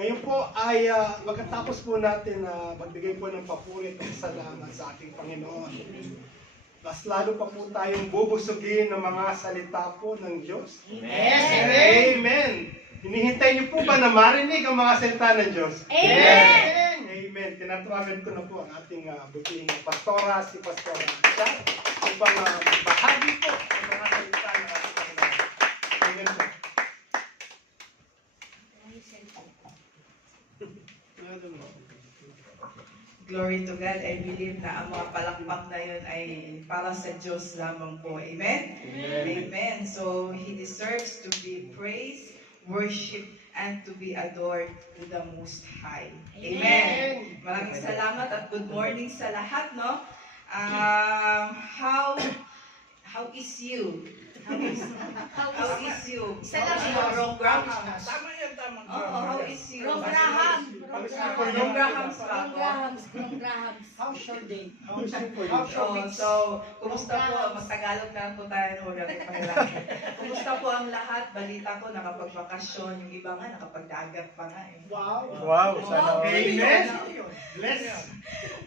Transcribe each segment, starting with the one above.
Ngayon po ay pagkatapos po natin na magbigay po ng papuri at salamat sa ating Panginoon. Mas lalo pa po tayong bubusugin ng mga salita po ng Diyos. Amen. Amen. Hinihintay niyo po ba na marinig ang mga salita ng Diyos? Amen. Amen. Tinatravel ko na po ang ating buting pastora, si Pastora Aisha, upang bahagi po ang mga salita ng ating Panginoon. Amen po. Glory to God. I believe na ang mga palakpak na yun ay para sa Diyos lamang po. Amen? Amen. So, He deserves to be praised, worshipped, and to be adored to the Most High. Amen. Maraming salamat at good morning sa lahat, no? How is you? How is you? Isa lang yun. Ron Graham. Tama yan, tama. How is you? Ron Graham. Ron Graham. Ron Grahams. How's your day? How's your day? How's your week? So, kumusta po? Mag-Tagalog na po tayo. Kumusta po ang lahat? Balita ko, nakapagbakasyon. Yung iba nga, nakapagdagat pa nga eh. Wow. Wow, sana. Amen. Bless.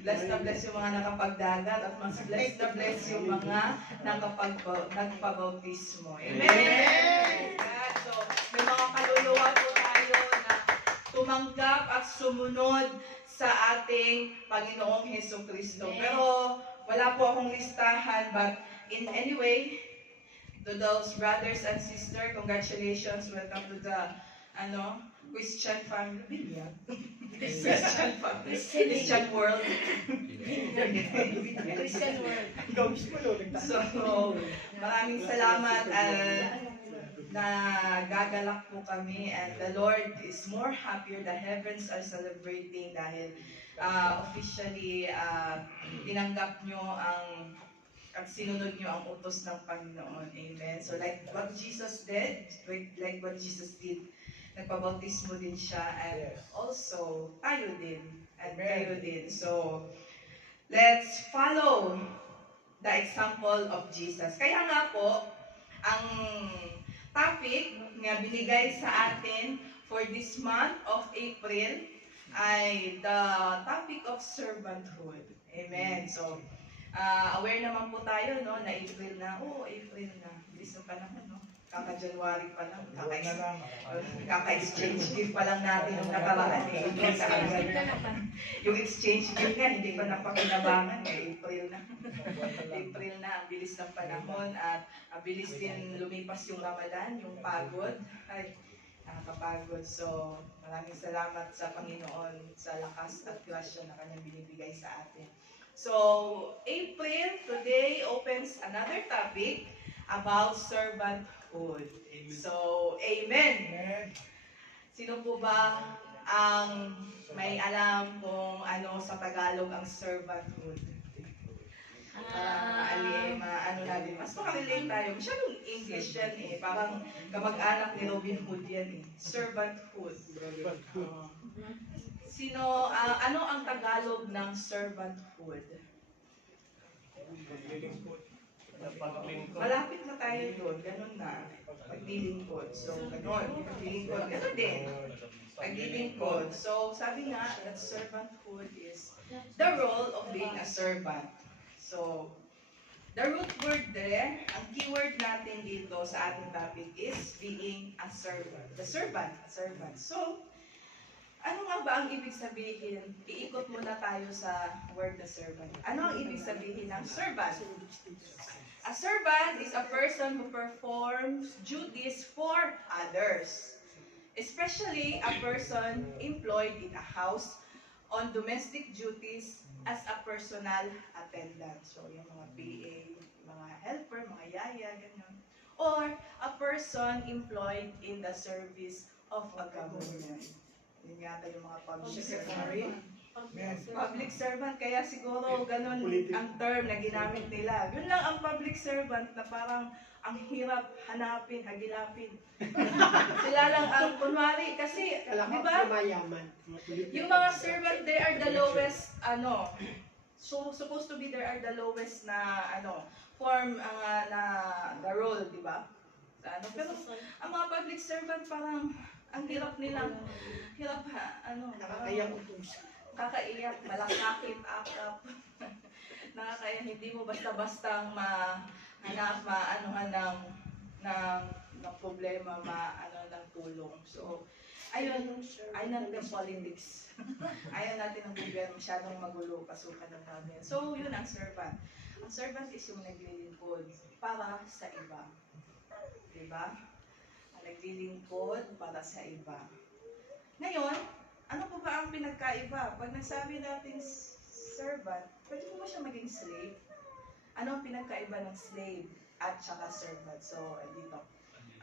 Bless na bless yung mga nakapagdagat at mas bless na bless yung mga nagpabautismo. Amen! So, may mga kaluluwa po tayo na tumanggap at sumunod sa ating Panginoong Hesus Kristo. Pero wala po akong listahan, but in any way, to those brothers and sisters, congratulations, welcome to the Christian family. Christian family. Christian world. Christian world. Ikaw mismo yun. So, maraming salamat na gagalak po kami, and the Lord is more happier. The heavens are celebrating dahil officially tinanggap nyo at sinunod nyo ang utos ng Panginoon. Amen. So like what Jesus did, nagpabautismo din siya, and also tayo din, and kayo din. So, let's follow the example of Jesus. Kaya nga po, ang topic na binigay sa atin for this month of April ay the topic of servanthood. Amen. So, aware naman po tayo, no, na April na. April na. Bilis ng panahon, no? Kaka-January pa lang. Kaka-exchange gift pa lang natin yung nakaraan. Yung exchange gift nga, hindi pa napakinabangan. April na. April na, ang bilis ng panahon. At ang bilis din lumipas yung Ramadan, yung pagod. Ay, nakakapagod. So, maraming salamat sa Panginoon sa lakas at grasya na kanyang binibigay sa atin. So, April today opens another topic about servanthood. So, amen. Sino po ba ang may alam kung ano sa Tagalog ang servanthood? Natin. Mas makarelate tayo. Masyadong English yan eh. Parang kamag-anak ni Robin Hood yan eh. Servanthood. Ano ang Tagalog ng servanthood? Malapit na tayo doon. Ganun na. Paglilingkod. So, ganun. Paglilingkod. Ganun din. Paglilingkod. So, sabi nga that servanthood is the role of being a servant. So, the root word there, ang keyword natin dito sa ating topic is being a servant. The servant. So, ano nga ba ang ibig sabihin? Iikot muna tayo sa word na servant. Ano ang ibig sabihin ng servant? A servant is a person who performs duties for others, especially a person employed in a house on domestic duties as a personal attendant. So, yung mga PA, mga helper, mga yaya, ganyan. Or a person employed in the service of a government. Yun yata yung mga public servant. Public servant, kaya siguro ganun ang term na ginamit nila. Yun lang ang public servant na parang ang hirap hanapin, hagilapin. Sila lang ang kunwari, kasi, di ba? Yung mga servant, they are the lowest, so supposed to be there are the lowest na, form, na the role, di ba? Pero ang mga public servant parang, Ang hirap nilang, hirap ha, Nakakaya ko puso. kakaiyak, malakakit, akap. Nakakaya, hindi mo basta-bastang maanuhan ng problema, ng tulong. So, ayun natin politics. Ayaw natin ng gobyerno masyadong magulo, pasukan ng namin. So, yun ang servant. Ang servant is yung naglilingkod para sa iba. Diba? Ang naglilingkod para sa iba. Ngayon, ano po ba ang pinagkaiba? Pag nagsabi natin servant, pwede po ba siya maging slave? Ano ang pinagkaiba ng slave at saka servant? So, dito.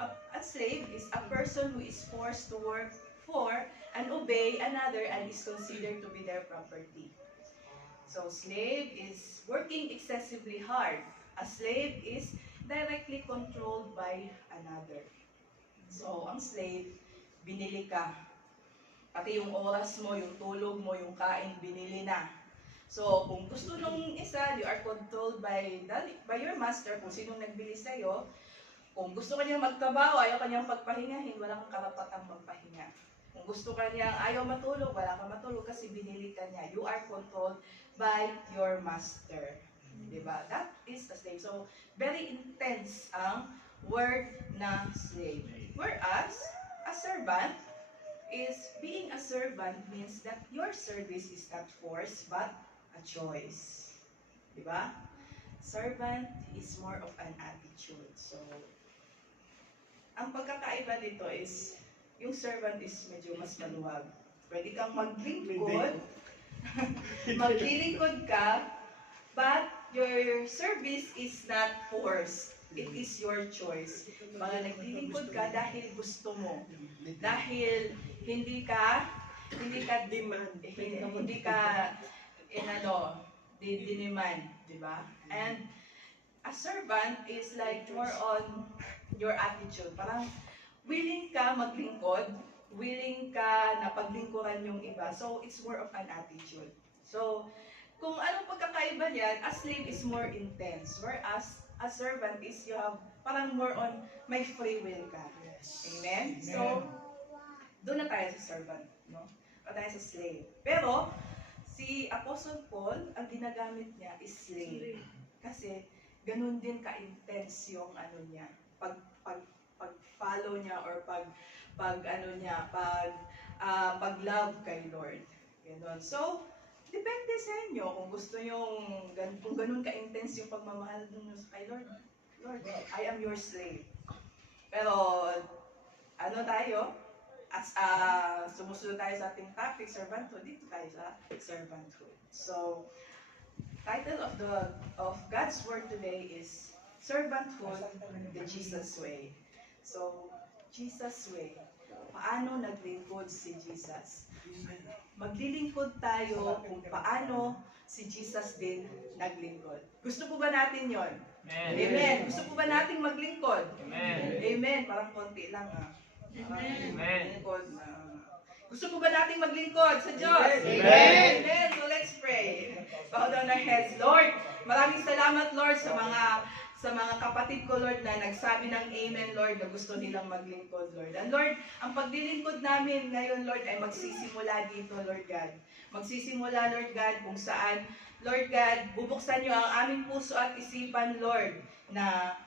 A slave is a person who is forced to work for and obey another and is considered to be their property. So, slave is working excessively hard. A slave is directly controlled by another. So, ang slave, binili ka. Pati yung oras mo, yung tulog mo, yung kain, binili na. So, kung gusto nung isa, you are controlled by your master, kung sinong nagbili sa'yo. Kung gusto kanyang magtrabaho, ayaw kanyang pagpahingahin, wala kang karapatang magpahinga. Kung gusto kanyang ayaw matulog, wala kang matulog kasi binili ka niya. You are controlled by your master. Diba? That is a slave. So, very intense ang word na slave. Whereas, a servant is, being a servant means that your service is not forced, but a choice. Diba? Servant is more of an attitude. So, ang pagkakaiba dito is, yung servant is medyo mas maluwag. Pwede kang maglingkod, maglilingkod ka, but your service is not forced. It is your choice. Mga naglilingkod ka dahil gusto mo. Dahil hindi ka demand, hindi ka diniman, di ba? And a servant is like more on your attitude. Parang willing ka maglingkod, willing ka na paglingkuran yung iba. So, it's more of an attitude. So, kung anong pagkakaiba niyan, a slave is more intense, whereas a servant is you have parang more on may free will ka. Amen? So, doon na tayo sa servant, no? O tayo sa slave. Pero, si Apostle Paul, ang ginagamit niya is slave. Kasi, ganun din ka-intense yung ano niya, pag-follow niya or pag-love kay Lord. Ganun. So, depende sa inyo kung gusto yung, kung ganun ka-intense yung pagmamahal nyo kay Lord. Lord, I am your slave. Pero, ano tayo? As sumusunod tayo sa ating topic, servanthood, dito tayo sa servanthood. So, title of God's word today is Servanthood, the Jesus way. So, Jesus way. Paano naglingkod si Jesus? Maglilingkod tayo kung paano si Jesus din naglingkod. Gusto po ba natin yon? Amen. Amen. Gusto po ba nating maglingkod? Amen. Amen. Parang konti lang Amen. Maglingkod na. Gusto po ba nating maglingkod sa Diyos? Amen. Amen. So let's pray. Bow down our heads. Lord, maraming salamat Lord sa mga kapatid ko Lord na nagsabi ng amen Lord na gusto nilang maglingkod Lord. And Lord, ang paglilingkod namin ngayon Lord ay magsisimula dito Lord God. Magsisimula Lord God kung saan Lord God, bubuksan niyo ang aming puso at isipan Lord na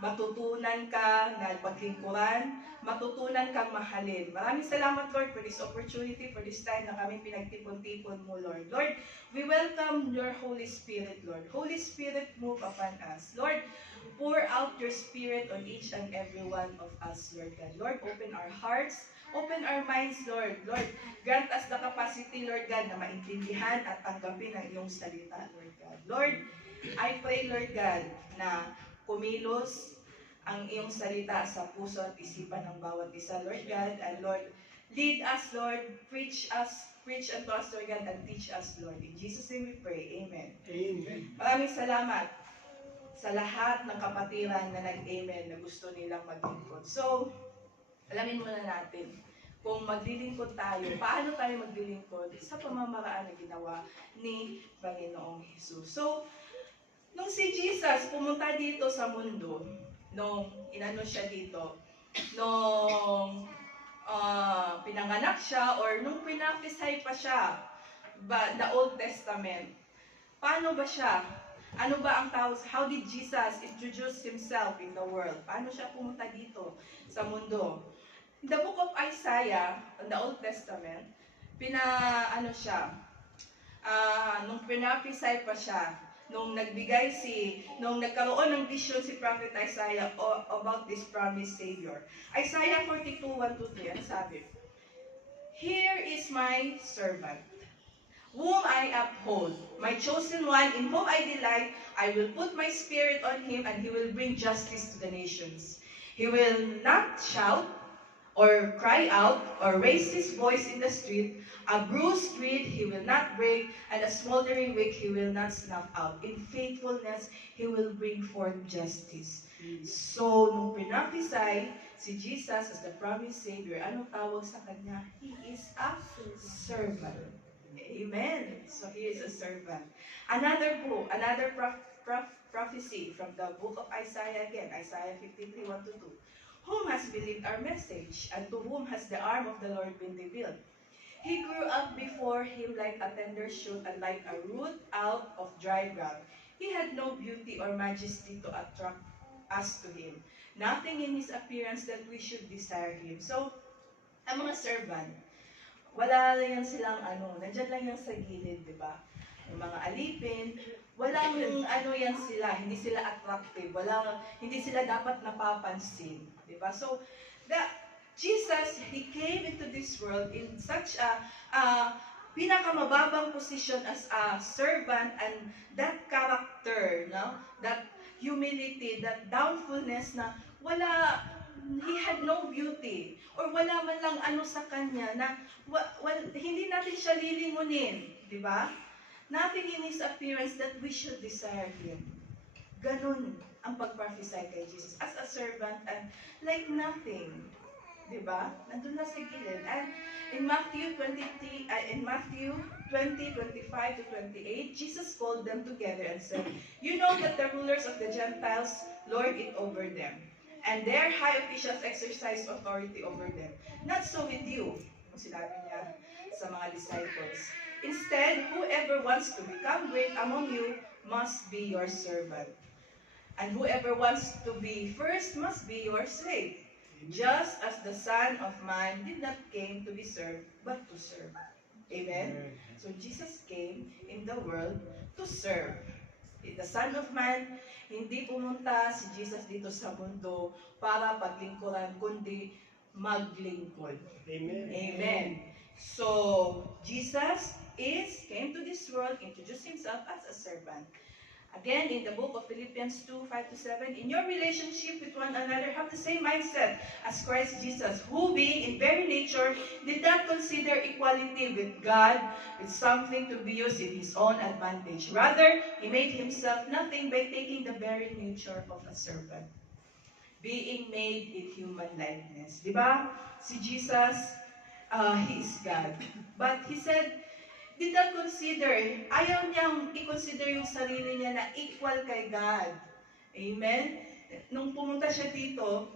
matutunan ka na paglingkuran, matutunan kang mahalin. Maraming salamat Lord for this opportunity, for this time na kami pinagtipon-tipon mo Lord. Lord, we welcome your Holy Spirit Lord. Holy Spirit, move upon us. Lord, pour out your Spirit on each and every one of us Lord God. Lord, open our hearts, open our minds Lord. Lord, grant us the capacity Lord God na maintindihan at tanggapin ang iyong salita Lord God. Lord, I pray Lord God na kumilos ang iyong salita sa puso at isipan ng bawat isa, Lord God. And Lord, lead us, Lord. Preach unto us, Lord God, and teach us, Lord. In Jesus' name we pray. Amen. Amen. Maraming salamat sa lahat ng kapatiran na nag-amen na gusto nilang maglingkod. So, alamin muna natin kung maglilingkod tayo, paano tayo maglilingkod sa pamamaraan na ginawa ni Panginoong Jesus. So, nung si Jesus pumunta dito sa mundo, nung inano siya dito, nung pinanganak siya or nung pinapisay pa siya, the Old Testament. Paano ba siya? Ano ba ang tawag? How did Jesus introduce himself in the world? Paano siya pumunta dito sa mundo? In the book of Isaiah, in the Old Testament, ano siya, nung pinapisay pa siya, nung nagkaroon ng vision si Prophet Isaiah about this promised Savior. Isaiah 42, 1-3, ano sabi? Here is my servant, whom I uphold, my chosen one, in whom I delight. I will put my spirit on him, and he will bring justice to the nations. He will not shout, or cry out, or raise his voice in the street. A bruised reed he will not break, and a smoldering wick he will not snuff out. In faithfulness he will bring forth justice. So, nung pinapisay si Jesus as the promised Savior, anong tawag sa kanya? He is a servant. Amen. So he is a servant. Another book, another prophecy from the book of Isaiah again, Isaiah 53, 1-2. Whom has believed our message, and to whom has the arm of the Lord been revealed? He grew up before him like a tender shoot, and like a root out of dry ground. He had no beauty or majesty to attract us to him. Nothing in his appearance that we should desire him. So, ang mga servant, wala lang yan silang nandyan lang yan sa gilid, di ba? Yung mga alipin, walang yan sila, hindi sila attractive, hindi sila dapat napapansin, di ba? So, Jesus, he came into this world in such a pinakamababang position as a servant, and that character, no? That humility, that downfulness na he had no beauty, or wala man lang sa kanya na hindi natin siya lilingunin, di ba? Nothing in his appearance that we should desire him. Ganun ang pag-prophesy kay Jesus as a servant, and like nothing, di ba? Nandun na sa gilid. And in Matthew 20:25-28, Jesus called them together and said, "You know that the rulers of the Gentiles lord it over them, and their high officials exercise authority over them. Not so with you," kung sinabi niya sa mga disciples. "Instead, whoever wants to become great among you must be your servant. And whoever wants to be first must be your slave. Just as the Son of Man did not came to be served, but to serve." Amen? So Jesus came in the world to serve. The Son of Man, hindi pumunta si Jesus dito sa mundo para paglingkuran, kundi maglingkod. Amen. Amen. So, Jesus came to this world, introduced himself as a servant. Again, in the book of Philippians 2:5-7, in your relationship with one another, have the same mindset as Christ Jesus, who being in very nature, did not consider equality with God with something to be used in his own advantage. Rather, he made himself nothing by taking the very nature of a servant, being made in human likeness. Diba? Si Jesus, he is God. But he said, did not consider, ayaw niyang i-consider yung sarili niya na equal kay God. Amen? Nung pumunta siya dito,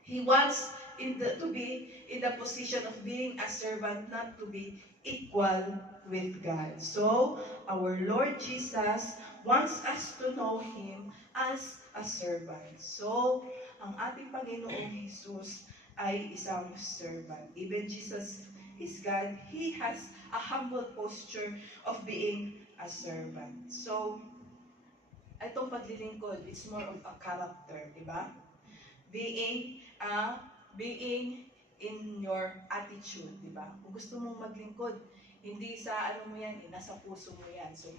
he wants to be in the position of being a servant, not to be equal with God. So, our Lord Jesus wants us to know Him as a servant. So, ang ating Panginoong Jesus ay isang servant. Even Jesus is God, He has a humble posture of being a servant. So, itong paglilingkod, it's more of a character, di ba? Being in your attitude, di ba? Kung gusto mong maglingkod, hindi sa mo yan, nasa puso mo yan. So,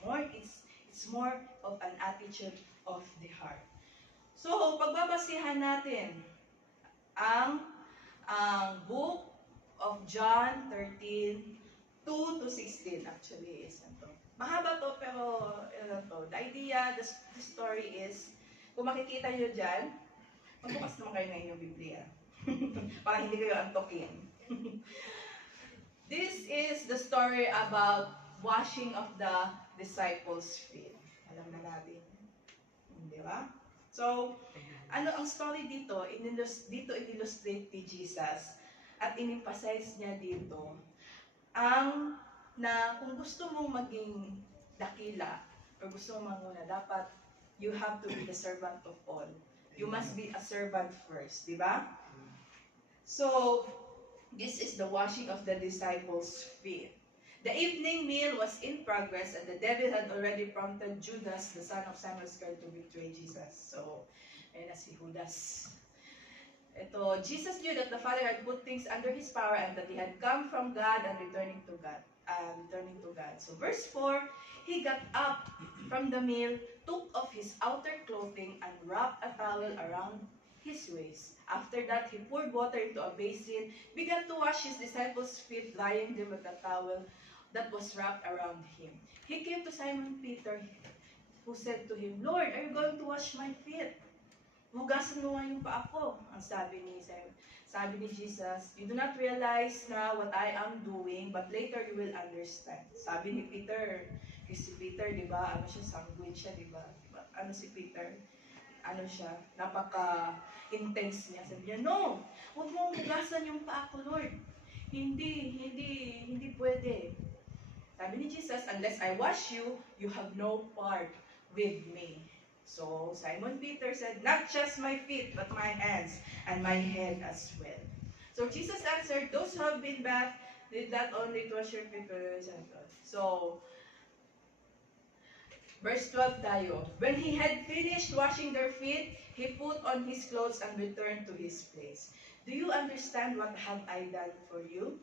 it's more of an attitude of the heart. So, pagbabasihan natin ang book of John 13:2-16 actually is ito. Mahaba to pero the idea, the story is, kung makikita nyo dyan, magbukas naman kayo ng inyong Biblia. Para hindi kayo antokin. This is the story about washing of the disciples' feet. Alam na natin. Di ba? So, ano ang story dito? Dito in-illustrate ni Jesus at in-emphasize niya dito ang na kung gusto mong maging dakila or gusto mong manguna, dapat you have to be the servant of all. You must be a servant first, di ba? So, this is the washing of the disciples' feet. The evening meal was in progress and the devil had already prompted Judas, the son of Simon Iscariot, to betray Jesus. So, ayun na si Judas. Ito, Jesus knew that the Father had put things under his power and that he had come from God and returning to God. So verse 4, he got up from the meal, took off his outer clothing and wrapped a towel around his waist. After that, he poured water into a basin, began to wash his disciples' feet, drying them with a towel that was wrapped around him. He came to Simon Peter, who said to him, Lord, are you going to wash my feet? Hugasan mo nga yung paa ko, ang sabi ni Simon. Sabi ni Jesus, you do not realize now what I am doing, but later you will understand. Sabi ni Peter, si Peter, di ba, ano siya, sanguine siya, di ba? Ano si Peter? Ano siya, napaka-intense niya. Sabi niya, no, huwag mong hugasan yung paa ko, Lord. Hindi pwede. Sabi ni Jesus, unless I wash you, you have no part with me. So, Simon Peter said, not just my feet, but my hands and my head as well. So, Jesus answered, those who have been bathed did not only to wash your feet, but also your hands. So, verse 12 tayo. When he had finished washing their feet, he put on his clothes and returned to his place. Do you understand what have I done for you?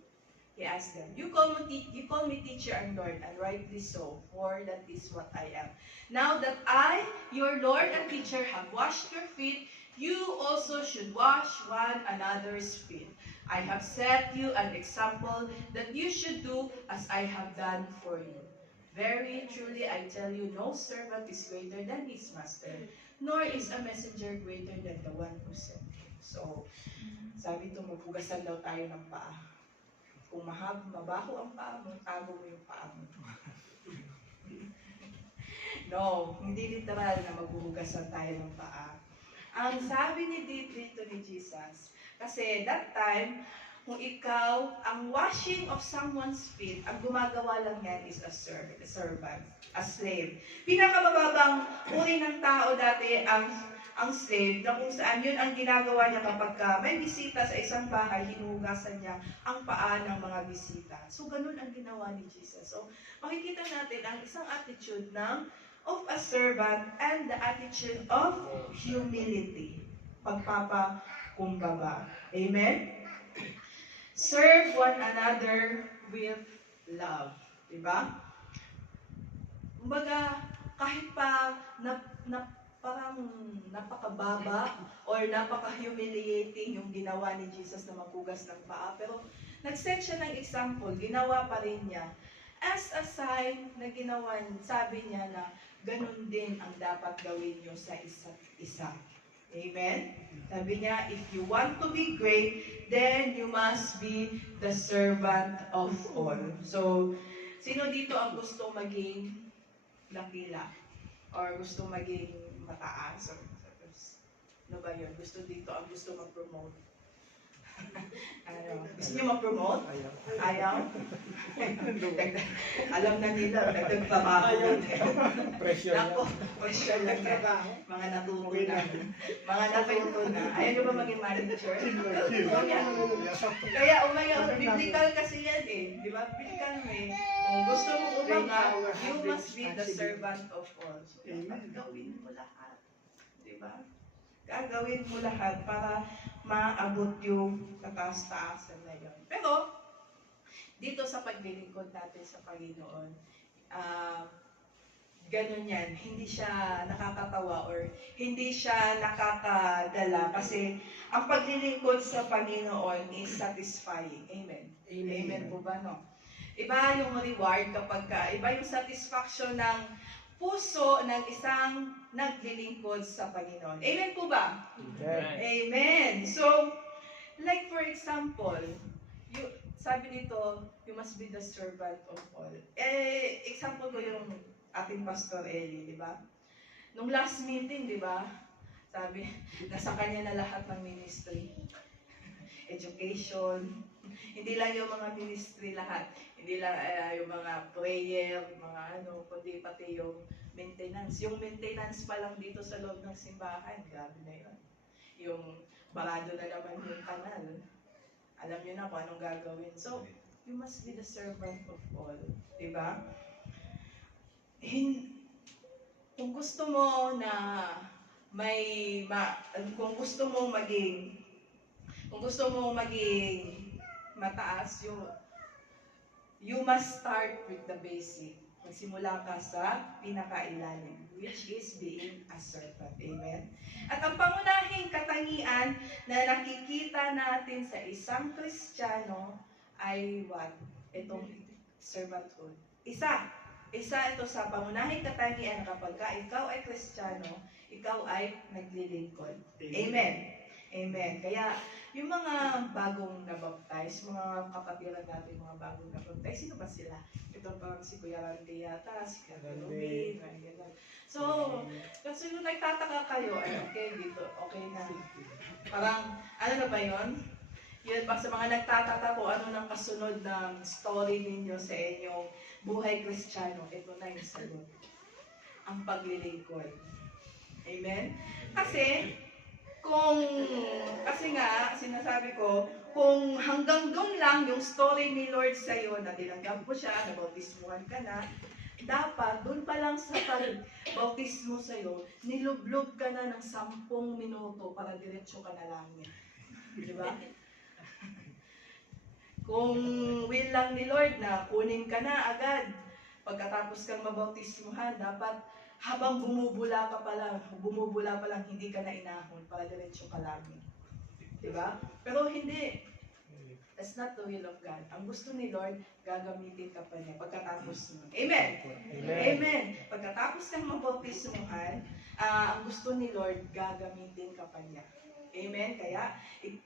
He asked them, you call me teacher and Lord, and rightly so, for that is what I am. Now that I, your Lord and teacher, have washed your feet, you also should wash one another's feet. I have set you an example that you should do as I have done for you. Very truly, I tell you, no servant is greater than his master, nor is a messenger greater than the one who sent him. So, sabi ito, maghugasan daw tayo ng paa. Kung mabaho ang paa mo, tago mo yung paa mo. No, hindi literal na maghuhugasan tayo ng paa. Ang sabi dito ni Jesus, kasi that time, kung ikaw, ang washing of someone's feet, ang gumagawa lang yan is a servant, a slave. Pinakamababang uri ng tao dati ang slave, na kung saan yun ang ginagawa niya kapag may bisita sa isang bahay, hinuhugasan niya ang paa ng mga bisita. So, ganun ang ginawa ni Jesus. So, makikita natin ang isang attitude of a servant and the attitude of humility. Pagpapakumbaba. Amen? Serve one another with love. Diba? Kumbaga, kahit pa parang napakababa or napaka-humiliating yung ginawa ni Jesus na maghugas ng paa. Pero nag-set siya ng example, ginawa pa rin niya. As a sign na ginawa, sabi niya na ganun din ang dapat gawin niyo sa isa't isa. Amen? Sabi niya, if you want to be great, then you must be the servant of all. So, sino dito ang gusto maging dakila? Or gusto maging mataas? Or, ano ba yun? Gusto dito ang gusto mag-promote? Ano? Gusto niyo mag-promote? Ayaw? Alam na nila, nagtagtrabaho natin. Pressure Ako, pressure lang yan. Mga natuto na. Mga natuto na. Ayaw nyo ba maging manager? Kaya umayaw, biblical kasi yan eh. Di ba? Biblical eh. Kung gusto mo umanga, you must be the servant of all. So, gagawin mo lahat. Di ba? Gagawin mo lahat para maabot yung kataas-taasan na yun. Pero, dito sa paglilingkod natin sa Panginoon, ganun yan. Hindi siya nakakatawa or hindi siya nakakadala kasi ang paglilingkod sa Panginoon is satisfying. Amen. Amen po ba, no? Iba yung reward kapag iba yung satisfaction ng puso ng isang naglilingkod sa Panginoon. Amen po ba? Amen. So, like for example, sabi nito, you must be the servant of all. Example ko yung ating Pastor Eli, di ba? Nung last meeting, di ba? Sabi, nasa kanya na lahat ng ministry. education, hindi lang yung mga ministry lahat, hindi lang yung mga prayer, mga kundi pati yung maintenance. Yung maintenance pa lang dito sa loob ng simbahan, grabe na yun. Yung barado na naman yung kanal. Alam niyo na kung anong gagawin. So, you must be the servant of all. Diba? Kung gusto mo na kung gusto mo maging mataas, you must start with the basic. Magsimula ka sa pinakailalim, which is being a servant. Amen? At ang pangunahing katangian na nakikita natin sa isang Kristiyano ay what? Itong servanthood. Isa ito sa pangunahing katangian kapag ikaw ay Kristiyano, ikaw ay naglilingkod. Amen. Amen. Kaya, yung mga bagong nabaptize, mga kapatiran natin, mga bagong nabaptize, sino ba sila? Ito parang si Kuya Randy yata, si Kuya Ruby, gano'n. So, kasi kung nagtataka kayo, ay okay, dito, okay na. Parang, ano na ba yun? Yun pa sa mga nagtataka po, ano nang kasunod ng story ninyo sa inyong buhay Kristiyano, ito na yung sagot. Ang paglilingkod. Amen? Kasi nga, sinasabi ko, kung hanggang doon lang yung story ni Lord sa'yo, na tinanggap mo siya, nabautismuhan ka na, dapat doon pa lang sa pagbautismo sa'yo, nilublob ka na ng 10 minuto para diretso ka na langit. Di ba? Kung will lang ni Lord na kunin ka na agad, pagkatapos kang mabautismuhan, dapat habang bumubula pa lang, hindi ka na inahon para diretso ka langit. Diba? Pero hindi. That's not the will of God. Ang gusto ni Lord, gagamitin ka pa niya pagkatapos mo. Amen? Amen. Pagkatapos kang mabautismuhan, ang gusto ni Lord, gagamitin ka pa niya. Amen? Kaya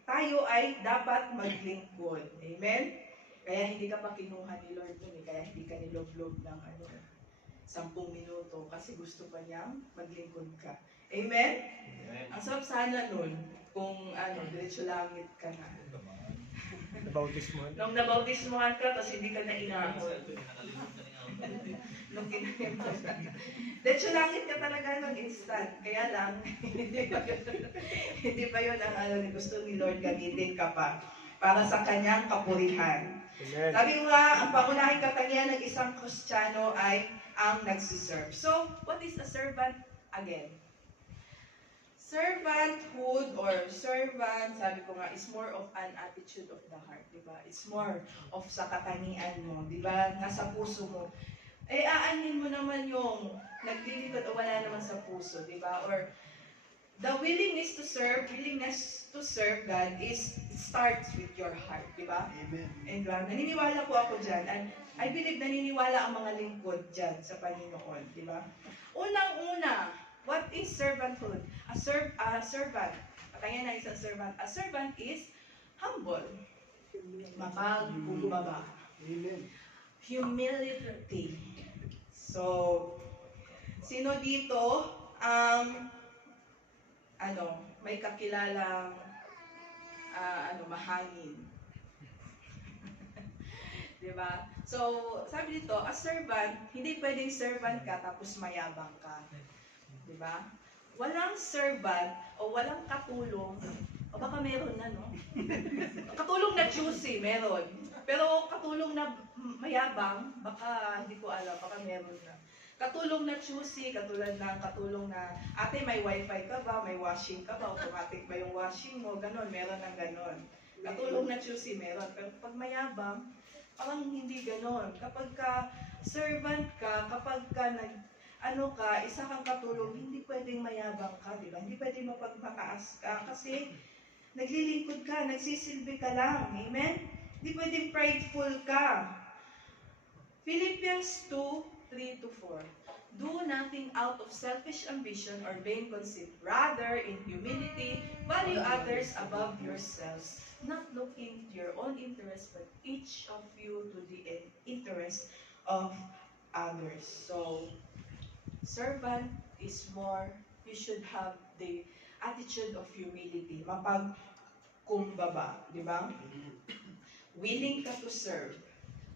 tayo ay dapat maglingkod. Amen? Kaya hindi ka pa kinuha ni Lord nun kaya hindi ka niloblob ng 10 minuto kasi gusto pa niyang maglingkod ka. Amen? Ang sarap sana nun kung diretso langit ka na. Nung nabautismuhan ka, tapos hindi ka na inahon. Nung diretso langit ka talaga ng instant. Kaya lang, hindi pa yun ang gusto ni Lord, gamitin ka pa para sa kanyang kapurihan. Sabi ko nga, ang pangunahing katangian ng isang Kristiyano ay ang nagsiserve. So, what is a servant again? Servanthood or servant, sabi ko nga, is more of an attitude of the heart, di ba? It's more of sa katangian mo, di ba? Nasa puso mo. Aanin mo naman yung naglilingkod o wala naman sa puso, di ba? Or the willingness to serve God starts with your heart, di ba? Amen. And naniniwala po ako dyan. And I believe naniniwala ang mga lingkod dyan sa Panginoon, di ba? Unang-una, what is servanthood? A servant. Patangan na isang servant. A servant is humble. Mapagkumbaba. Amen. Humility. So, sino dito may kakilalang mahangin? Diba? So, sabi dito, a servant, hindi pwedeng servant ka tapos mayabang ka. Diba? Walang servant o walang katulong, o baka meron na, no? Katulong na choosy, meron. Pero katulong na mayabang, baka hindi ko alam, baka meron na. Katulong na choosy, katulong na, ate may wifi ka ba, may washing ka ba, automatic ba yung washing mo, ganon, meron ng ganon. Katulong na choosy, meron. Pero pag mayabang, parang hindi ganon. Kapag ka servant ka, kapag ka isa kang katulong, hindi pwedeng mayabang ka, di ba? Hindi pwedeng mapagmataas ka kasi naglilingkod ka, nagsisilbi ka lang. Amen? Hindi pwedeng prideful ka. Philippians 2:3-4. Do nothing out of selfish ambition or vain conceit. Rather, in humility, value others above yourselves, not looking to your own interest, but each of you to the interest of others. So, servant is more, you should have the attitude of humility. kumbaba, di ba? Willing ka to serve.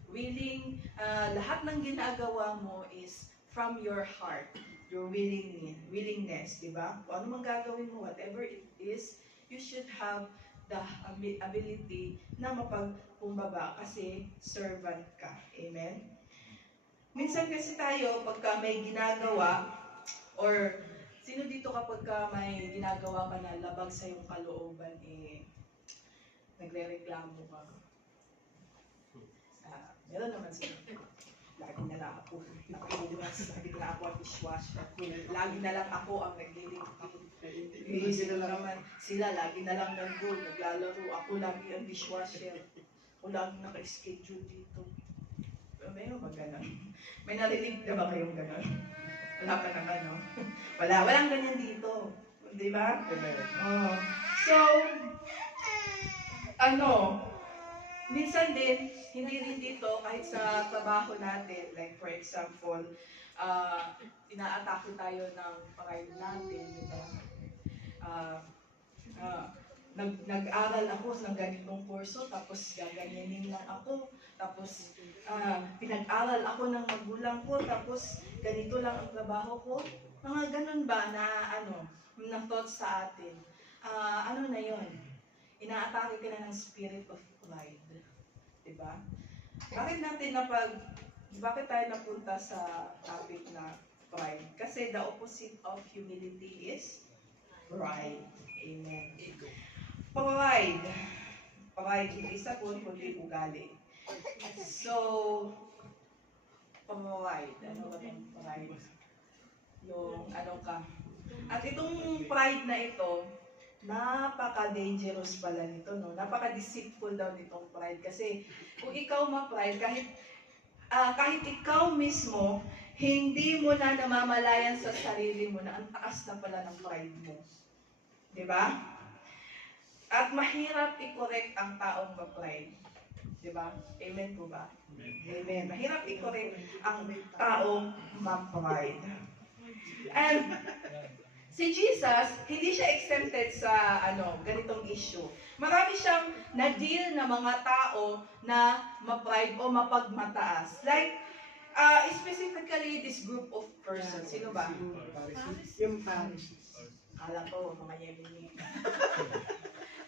Willing, lahat ng ginagawa mo is from your heart, your willingness, di ba? Kung ano mang gagawin mo, whatever it is, you should have the ability na mapagkumbaba kasi servant ka. Amen? Minsan kasi tayo, pagka may ginagawa, or sino dito kapag may ginagawa ka na labag sa iyong kalooban, nagre-reklamo ka. Meron naman sila. Lagi na lang ako nakikiwas, lagi na ako ang dishwasher. Lagi na lang ako ang naglilingkin. Sila naman, sila lagi na lang nandun, naglalaro. Ako lagi ang dishwasher. Ako lagi naka-schedule dito. Meron ba gano'n? May narinig na ba kayong gano'n? Wala ka naman, no? Walang ganyan dito. Di ba? Oh. So, minsan din, hindi rin dito, kahit sa trabaho natin, like for example, inaatake tayo ng pride natin, di ba? Nag-aral ako ng ganitong kurso, tapos gaganyanin lang ako, tapos pinag-aral ako ng magulang ko, tapos ganito lang ang trabaho ko. Mga ganun ba na na thoughts sa atin? Ano na yon? Inaatake ka na ng spirit of pride. Diba? Bakit tayo napunta sa topic na pride? Kasi the opposite of humility is pride. Amen. Pride. Pride, hindi sa kundi ugali. So, pride. Ano ba itong pride? Yung ka. At itong pride na ito, napaka-dangerous pala nito, no? Napaka-deceitful daw nitong pride. Kasi kung ikaw ma-pride, kahit ikaw mismo, hindi mo na namamalayan sa sarili mo na ang taas na pala ng pride mo. Diba? At mahirap i-correct ang taong ma-pride. Diba? Amen po ba? Amen. Mahirap i-correct ang taong ma-pride. And si Jesus, hindi siya exempted sa ganitong issue. Marami siyang na-deal na mga tao na ma-pride o mapagmataas. Like, specifically this group of persons. Sino ba? Yung Pharisees. Akala ko, mga Yemeni.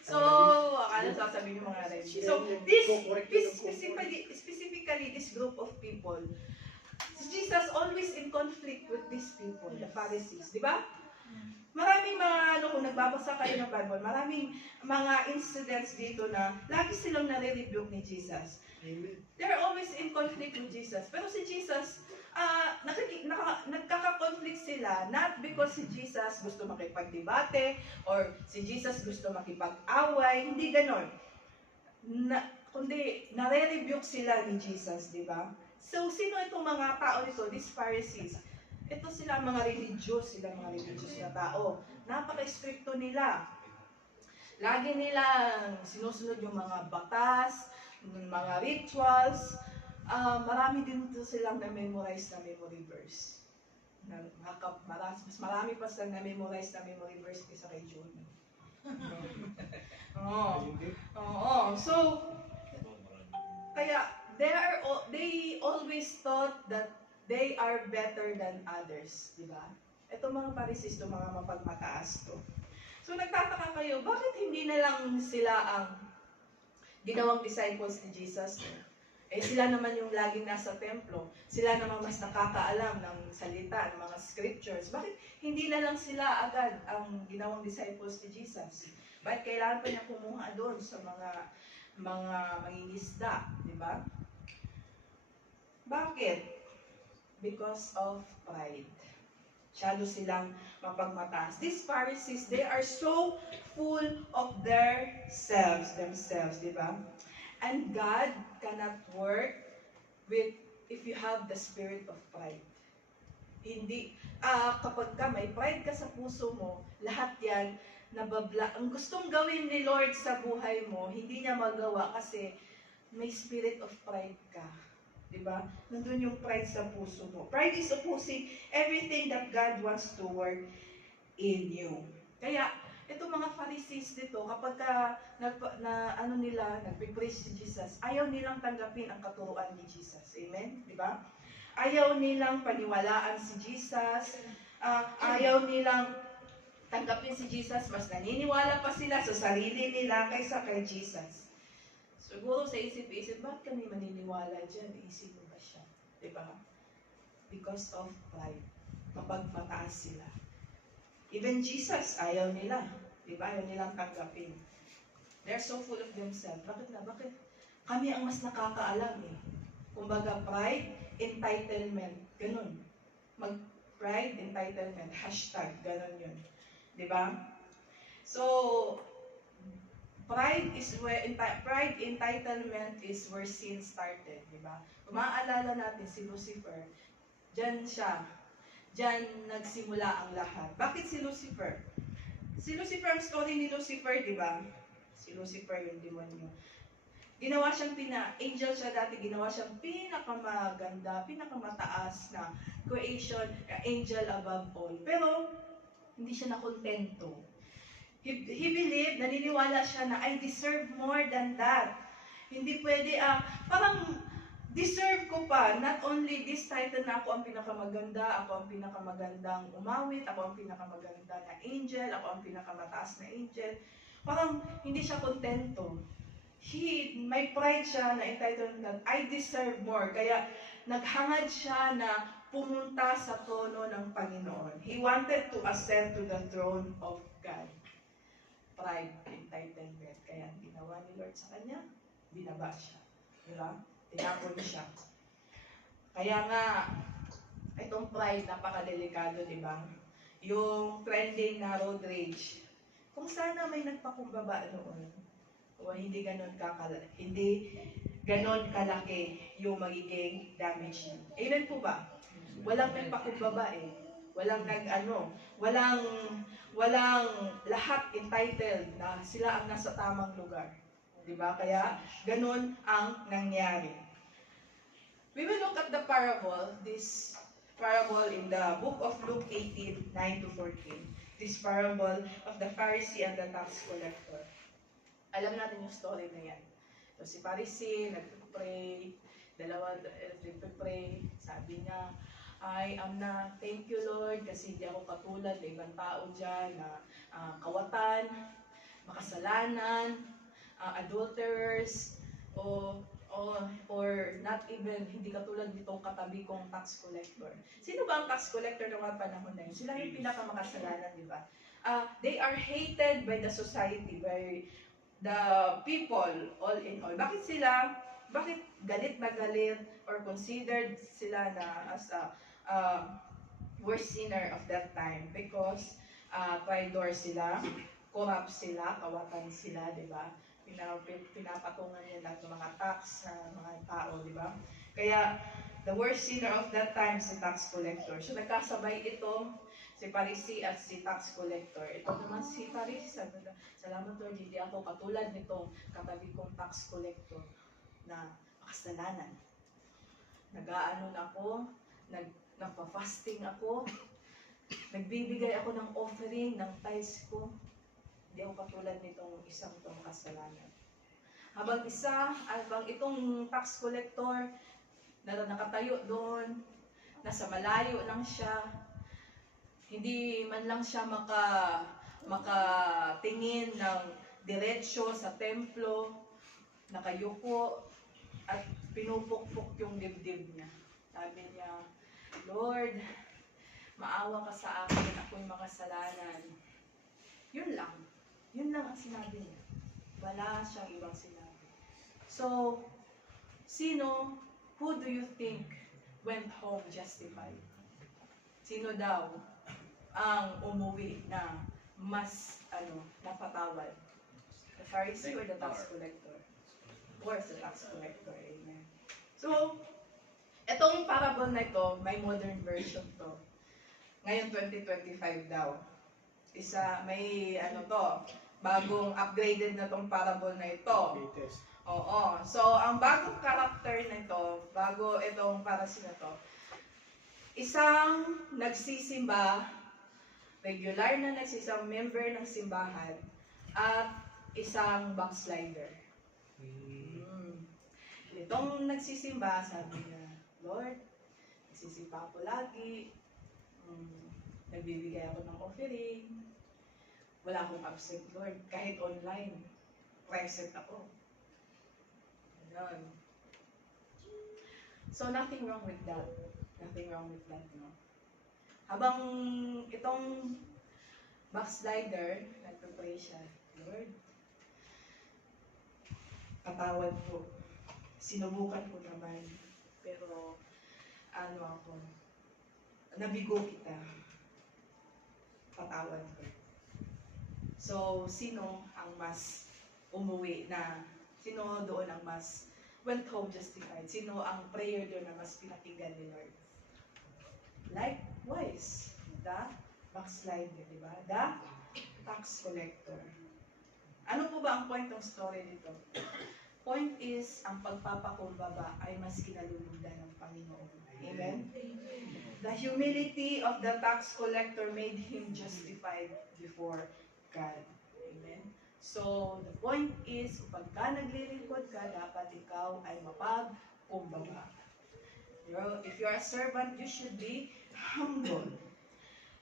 So, akala sasabihin yung mga Yemeni. So, specifically this group of people, Jesus always in conflict with these people, the Pharisees. Di ba? Maraming mga, kung nagbabasa kayo ng Bible, maraming mga incidents dito na lagi silang nare-rebuke ni Jesus. They're always in conflict with Jesus. Pero si Jesus, nagkaka-conflict sila not because si Jesus gusto makipagdebate or si Jesus gusto makipag-away, hindi ganon. Kundi nare-rebuke sila ni Jesus, di ba? So, sino itong mga tao nito, these Pharisees? Ito sila mga religious na tao. Napaka-stricto nila. Lagi nilang sinusunod yung mga batas, mga rituals. Marami din ito silang na-memorize na memory verse. Mas marami pa silang na-memorize na memory verse kaysa kay Jonah. Oo. So, kaya, they always thought that they are better than others, di ba? Ito mga Pharisees, ito mga mapagmataas to. So nagtataka kayo, bakit hindi na lang sila ang ginawang disciples ni Jesus? Sila naman yung laging nasa templo. Sila naman mas nakakaalam ng salita, ng mga scriptures. Bakit hindi na lang sila agad ang ginawang disciples ni Jesus? Bakit kailangan pa niya kumuha doon sa mga mangingisda, di ba? Bakit? Because of pride. Masyado silang mapagmataas. These Pharisees, they are so full of themselves, di ba? And God cannot work if you have the spirit of pride. Hindi, kapag may pride ka sa puso mo, lahat yan, ang gustong gawin ni Lord sa buhay mo, hindi niya magawa kasi may spirit of pride ka. Diba? Nandun yung pride sa puso mo. Pride is opposing everything that God wants to work in you. Kaya, itong mga Pharisees dito, kapag nagpe-preach si Jesus, ayaw nilang tanggapin ang katuruan ni Jesus. Amen? Di ba? Ayaw nilang paniwalaan si Jesus. Ayaw nilang tanggapin si Jesus. Mas naniniwala pa sila sa sarili nila kaysa kay Jesus. Siguro sa isip-isip, bakit kami maniniwala dyan? Isip mo ba siya? Di ba? Because of pride. Kapag mataas sila. Even Jesus, ayaw nila. Diba? Ayaw nilang tanggapin. They're so full of themselves. Bakit na? Bakit? Kami ang mas nakakaalam eh. Kumbaga, pride, entitlement. Ganun. Pride, entitlement. Hashtag. Ganun yun. Diba? So, pride, entitlement is where sin started. Diba? Kung maaalala natin si Lucifer, dyan siya. Diyan nagsimula ang lahat. Bakit si Lucifer? Si Lucifer, ang story ni Lucifer, di ba? Si Lucifer yung demonyo. Ginawa siyang angel siya dati, ginawa siyang pinakamaganda, pinakamataas na creation, angel above all. Pero, hindi siya nakontento. He believed, naniniwala siya na I deserve more than that. Hindi pwede, parang deserve ko pa, not only this title na ako ang pinakamaganda, ako ang pinakamagandang umawit, ako ang pinakamaganda na angel, ako ang pinakamataas na angel. Parang hindi siya kontento. May pride siya na entitled na I deserve more. Kaya naghangad siya na pumunta sa trono ng Panginoon. He wanted to ascend to the throne of God. Pride, entitlement. Kaya ginawa ni Lord sa kanya, binaba siya. Diba? Tinapon siya. Kaya nga, itong pride, napakadelikado, di ba? Yung trending na road rage. Kung sana may nagpakumbaba noon, o hindi ganon kalaki yung magiging damage niya. Amen po ba? Walang nagpakumbaba eh. Walang lahat entitled na sila ang nasa tamang lugar. Diba? Kaya, ganun ang nangyari. We will look at the parable, this parable in the book of Luke 18, 9-14. This parable of the Pharisee and the tax collector. Alam natin yung story na yan. So, si Pharisee, nagpipray, nagpipray, sabi niya, thank you Lord, kasi di ako katulad ng ibang tao dyan na kawatan, makasalanan, adulterers, or not even, hindi katulad nitong katabi kong tax collector. Sino ba ang tax collector ng mga panahon na yun? Sila yung pinakamakasalanan, di ba? They are hated by the society, by the people, all in all. Bakit galit na galit, or considered sila na as a worst sinner of that time? Because traidor sila, corrupt sila, kawatan sila, di ba? Pinapatungan nila ng mga tax sa mga tao, di ba? Kaya, the worst sinner of that time si tax collector. So, nagkasabay ito, si Pharisee at si tax collector. Ito naman si Pharisee, sabi na, salamat Lord, hindi ako katulad nitong katabi kong tax collector na makasalanan. Nag-aanon ako, nagpa-fasting ako, nagbibigay ako ng offering, ng tithes ko. Hindi ako katulad nitong isang itong kasalanan. Habang itong tax collector na nakatayo doon, nasa malayo lang siya, hindi man lang siya makatingin ng diretsyo sa templo, nakayuko at pinupukpok yung dibdib niya. Sabi niya, Lord, maawa ka sa akin, ako'y makasalanan. Yun lang ang sinabi niya. Wala siyang ibang sinabi. So, who do you think went home justified? Sino daw ang umuwi na mas, napatawad? The Pharisee or the tax collector? Of course, the tax collector. Amen. So, etong parable na ito, may modern version to. Ngayon, 2025 daw. Bagong upgraded na tong parable na ito. Latest. Oo. So, ang bagong character na ito, bago itong Pharisee na to, isang nagsisimba regular na nagsisang member ng simbahan, at isang backslider. Itong nagsisimba, sabi niya, Lord, nagsisimba ako lagi, nagbibigay ako ng offering, wala akong absent, Lord, kahit online, present ako. Ganun. So, nothing wrong with that. Nothing wrong with that, no? Habang itong backslider, nagpapray siya, Lord, patawad po. Sinubukan ko naman. Pero, nabigo kita. Patawad ko. So, sino ang mas umuwi na, sino doon ang mas went home justified? Sino ang prayer doon na mas pinakinggan ni Lord? Likewise, the backslider, di ba? The tax collector. Ano po ba ang point ng story dito? Point is, ang pagpapakumbaba ay mas kinalulugdan ng Panginoon. Amen? The humility of the tax collector made him justified before God. Amen? So, the point is, kapag ka naglilingkod ka, dapat ikaw ay mapagkumbaba. If you're a servant, you should be humble.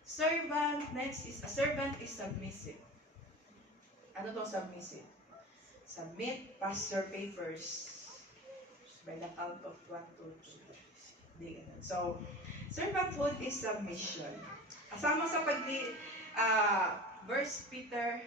Servant, next is, a servant is submissive. Ano to submissive? Submit, pass your papers by the count of 1, 2, 3. So, servanthood is submission. Kasama sa First Peter,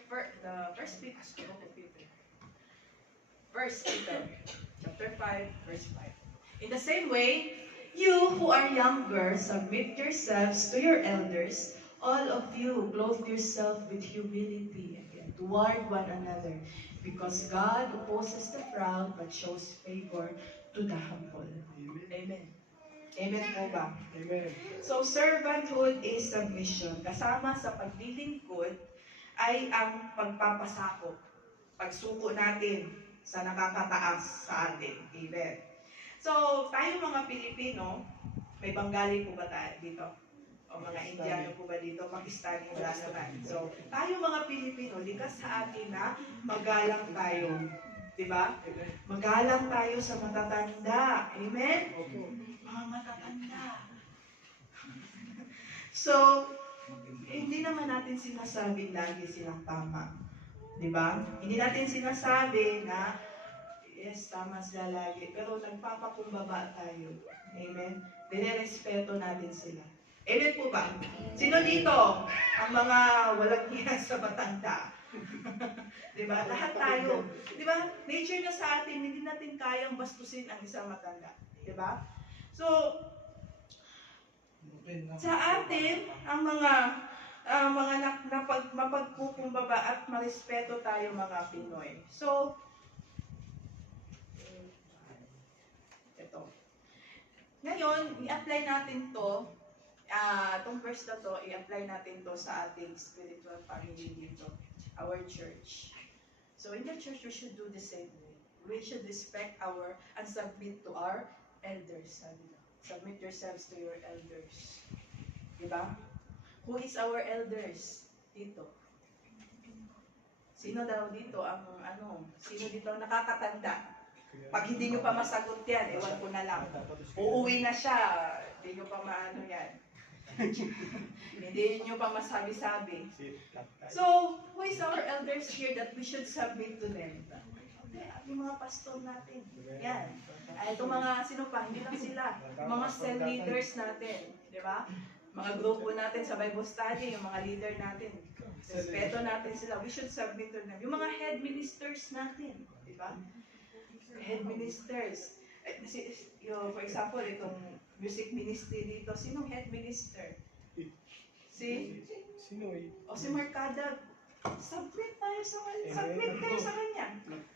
chapter 5, verse 5. In the same way, you who are younger, submit yourselves to your elders. All of you, clothe yourself with humility toward one another, because God opposes the proud but shows favor to the humble. Amen. Amen po ba? Amen. So, servanthood is submission. Kasama sa paglilingkod ay ang pagpapasakop, pagsuko natin sa nakakataas sa atin. Amen. So, tayo mga Pilipino, may Bengali po ba tayo dito? O mga Indiano po ba dito? Pakistani, wala naman. So, tayo mga Pilipino, likas sa atin na magalang tayo. Diba? Magalang tayo sa matatanda. Amen? Mga matatanda. So, hindi naman natin sinasabing lagi silang tama. Diba? Hindi natin sinasabi na yes, tama sila lagi. Pero nagpapakumbaba tayo. Amen? Dinirespeto natin sila. Amen po ba? Sino dito ang mga walang hiya sa matanda? Diba? Lahat tayo. Diba? Nature na sa atin, hindi natin kayang bastusin ang isang matanda. Diba? So, sa atin, ang mga mapagkukumbaba at marespeto tayo mga Pinoy. So, ito. Ngayon, i-apply natin to, itong verse na to, i-apply natin to sa ating spiritual family dito, our church. So, in the church, we should do the same way. We should respect and submit to our elders. Submit yourselves to your elders. Diba? Who is our elders? Dito. Sino daw dito sino dito ang nakakatanda? Pag hindi nyo pa masagot yan, ewan ko na lang. Uuwi na siya, hindi nyo pa maano yan. Hindi nyo pa masabi-sabi. So, who is our elders here that we should submit to them? Okay, yung mga pastor natin. Yan. Itong mga, sino pa, hindi lang sila. Mga cell leaders natin. Di ba? Mga grupo natin sa Bible study, yung mga leader natin. Respeto natin sila. We should submit to them. Yung mga head ministers natin. Di ba? Head ministers. For example, itong music ministry dito. Sinong head minister? Sino O si Markada. Submit tayo sa kanya. Submit kayo sa kanya.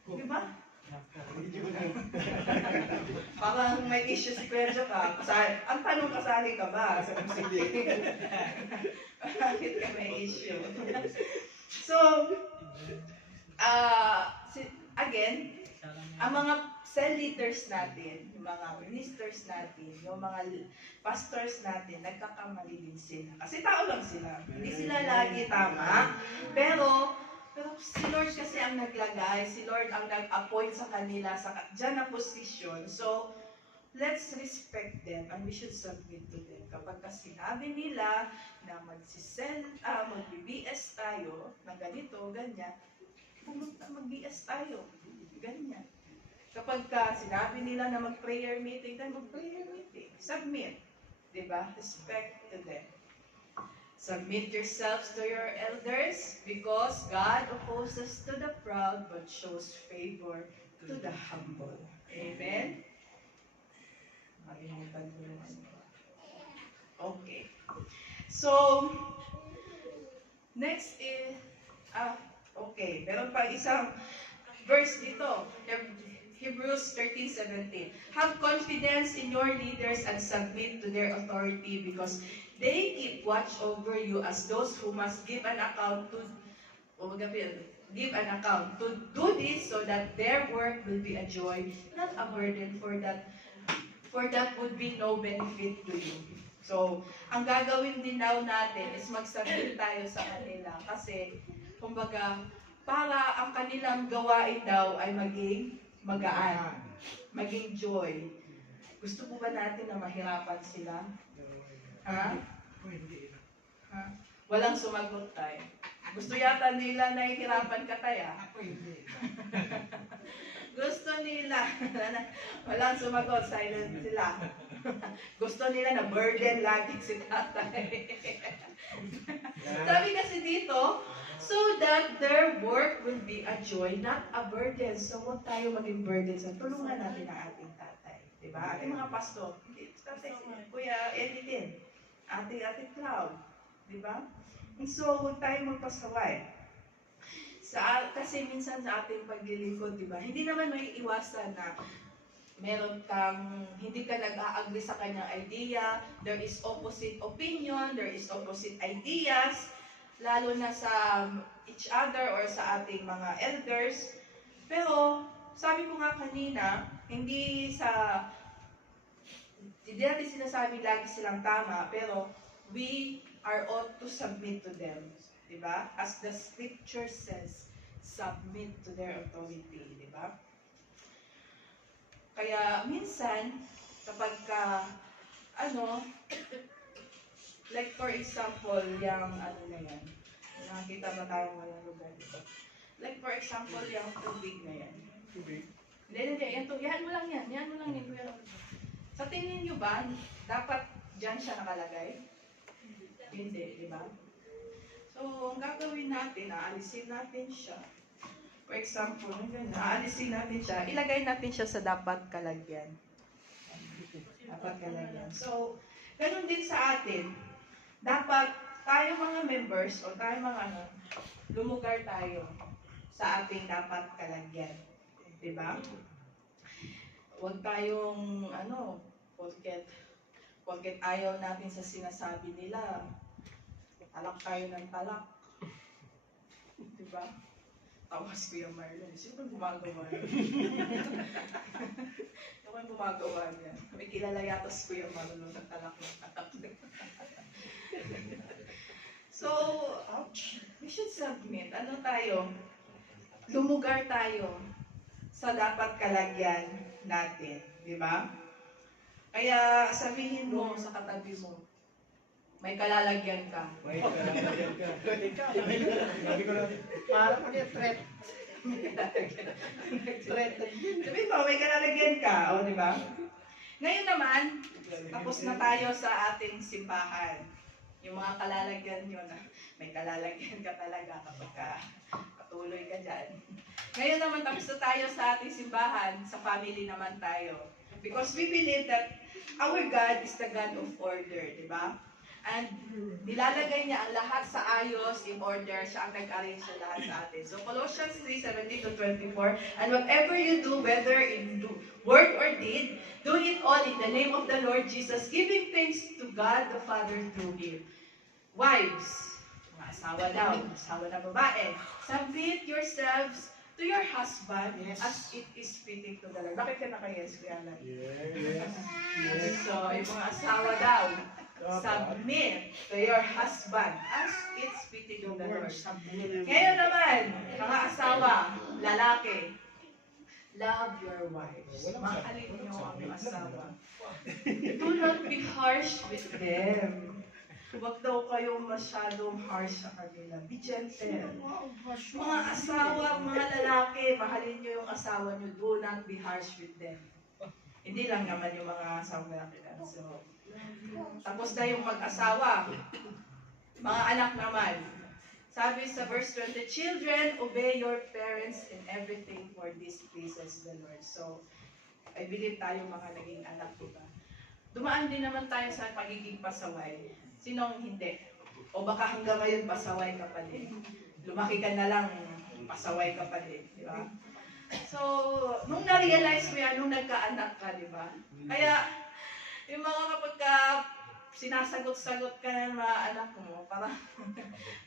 Di ba? Parang may issue si Pedro ka. Ang tanong, kasali ka ba? Bakit ka may issue? So, again, ang mga cell leaders natin, yung mga ministers natin, yung mga pastors natin, nagkakamali din sila. Kasi tao lang sila. Hindi sila lagi tama. Pero si Lord kasi ang naglagay, si Lord ang nag-appoint sa kanila sa dyan na posisyon. So, let's respect them and we should submit to them. Kapag sinabi nila na mag-BS tayo, na ganito, ganyan, mag-BS tayo, ganyan. Kapag sinabi nila na mag-prayer meeting, then mag-prayer meeting. Submit. Diba? Respect to them. Submit yourselves to your elders because God opposes to the proud but shows favor to the humble. Amen? Makalimutan ko naman. Okay. So, next is, okay, meron pa isang verse dito. Hebrews 13:17. Have confidence in your leaders and submit to their authority because they keep watch over you as those who must give an account to do this so that their work will be a joy, not a burden, for that would be no benefit to you. So, ang gagawin din daw natin is mag-submit tayo sa kanila kasi, kumbaga, para ang kanilang gawain daw ay maging magaan, maging joy. Gusto po ba natin na mahirapan sila? Ha? Ha? Walang sumagot tayo. Gusto yata nila na hihirapan ka tayo. Gusto nila. Walang sumagot, silent sila. Gusto nila na burden lagi si tatay. Sabi kasi dito, so that their work will be a joy, not a burden. So, huwag tayo maging burden. So, tulungan natin ang ating tatay. Diba? Ating mga pastor. Tatay, Kuya Eddie din. Ating Cloud. Diba? And so, huwag tayo magpasaway. Kasi minsan sa ating paglilingkod, diba? Hindi naman may iwasan na meron kang, hindi ka nag-a-agree sa kanyang idea. There is opposite opinion. There is opposite ideas. Lalo na sa each other or sa ating mga elders. Pero, sabi ko nga kanina, hindi natin sinasabi lagi silang tama, pero we are ought to submit to them. Diba? As the scripture says, submit to their authority. Diba? Kaya, minsan, kapag like for example, yung na yan. Nakakita ba tayo ngayong lugar dito? Like for example, yung tubig na yan. Tubig? Hindi. Yan mo lang yan. Yan mo lang yan. Kuya. Sa tingin nyo ba, dapat dyan siya nakalagay? Hindi, di ba? So, ang gagawin natin, aalisin natin siya. For example, aalisin natin siya. Ilagay natin siya sa dapat kalagyan. Dapat kalagyan. So, ganun din sa atin. Dapat tayo mga members o tayo mga lumugar tayo sa ating dapat kalagyan. Diba? Huwag tayong porket ayaw natin sa sinasabi nila, talak tayo ng talak. Diba? Tawas ko yung Marlon. Sino gumagawa niya? Yung gumagawa niya. May kilala yata si Kuya Marlon ng talak ng talak. So, we should submit. Ano tayo? Lumugar tayo sa dapat kalagyan natin. Di ba? Kaya sabihin mo sa katabi mo, may kalalagyan ka. May kalalagyan ka. Sabi ko na, parang ano yung threat. Sabihin mo, may kalalagyan ka. O, di ba? Ngayon naman, tapos na tayo sa ating simbahan. Yung mga kalalagyan nyo na may kalalagyan ka talaga kapag patuloy ka dyan. Ngayon naman tapos na tayo sa ating simbahan, sa family naman tayo. Because we believe that our God is the God of order, di ba? And nilalagay niya ang lahat sa ayos, in order, siya ang nag-arrange sa lahat sa atin. So Colossians 3:17-24, and whatever you do, whether in word or deed, do it all in the name of the Lord Jesus, giving thanks to God the Father through Him. Wives, mga asawa daw, asawa na babae, submit yourselves to your husband Yes. as it is fitting to the Lord. Bakit ka naka-yes, Kuya Alan? Yes. So, yung mga asawa daw, submit to your husband as it's fitting to Yung the word Lord. submit. Ngayon naman, mga asawa, lalaki, love your wives. Mahalin niyo ang iyong asawa. Do not be harsh with them. Huwag daw kayong masyadong harsh sa kanila. Be gentle. Mga asawa, mga lalaki, mahalin niyo yung asawa niyo. Do not be harsh with them. Hindi lang naman yung mga asawa lalaki lang. So, tapos na yung mag-asawa. Mga anak naman. Sabi sa verse 20, children, obey your parents in everything for this pleases the Lord. So, I believe tayo mga naging anak, diba? Dumaan din naman tayo sa pagiging pasaway. Sinong hindi? O baka hanggang ngayon pasaway ka pa din. Lumaki ka na lang, pasaway ka pa din, di ba? So, nung na-realize mo yan, nung nagkaanak ka, di ba? Kaya, yung mga kapag ka sinasagot-sagot ka ng mga anak mo, parang,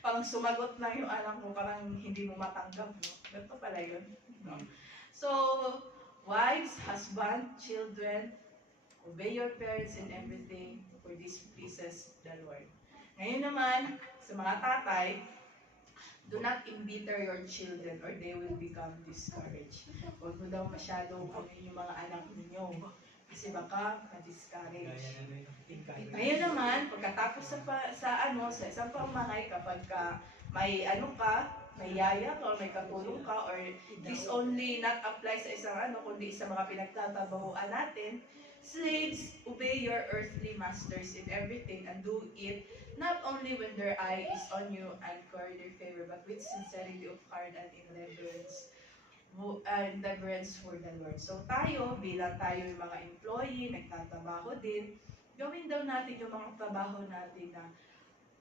parang sumagot lang yung anak mo, parang hindi mo matanggap, no? Ganito pala yun. No? So, wives, husband, children, obey your parents in everything, for this pleases the Lord. Ngayon naman, sa mga tatay, do not embitter your children or they will become discouraged. Huwag mo daw masyadong amin yung mga anak ninyo kasi baka na-discourage. Ngayon naman, pagkatapos sa isang pamamahay, kapag may may yaya ka or may katulong ka or this only not apply sa isang kundi sa mga pinagtatrabahuan natin, slaves, obey your earthly masters in everything and do it not only when their eye is on you and curry their favor, but with sincerity of heart and in reverence for the Lord. So tayo, bilang tayo yung mga employee, nagtatrabaho din, gawin daw natin yung mga trabaho natin na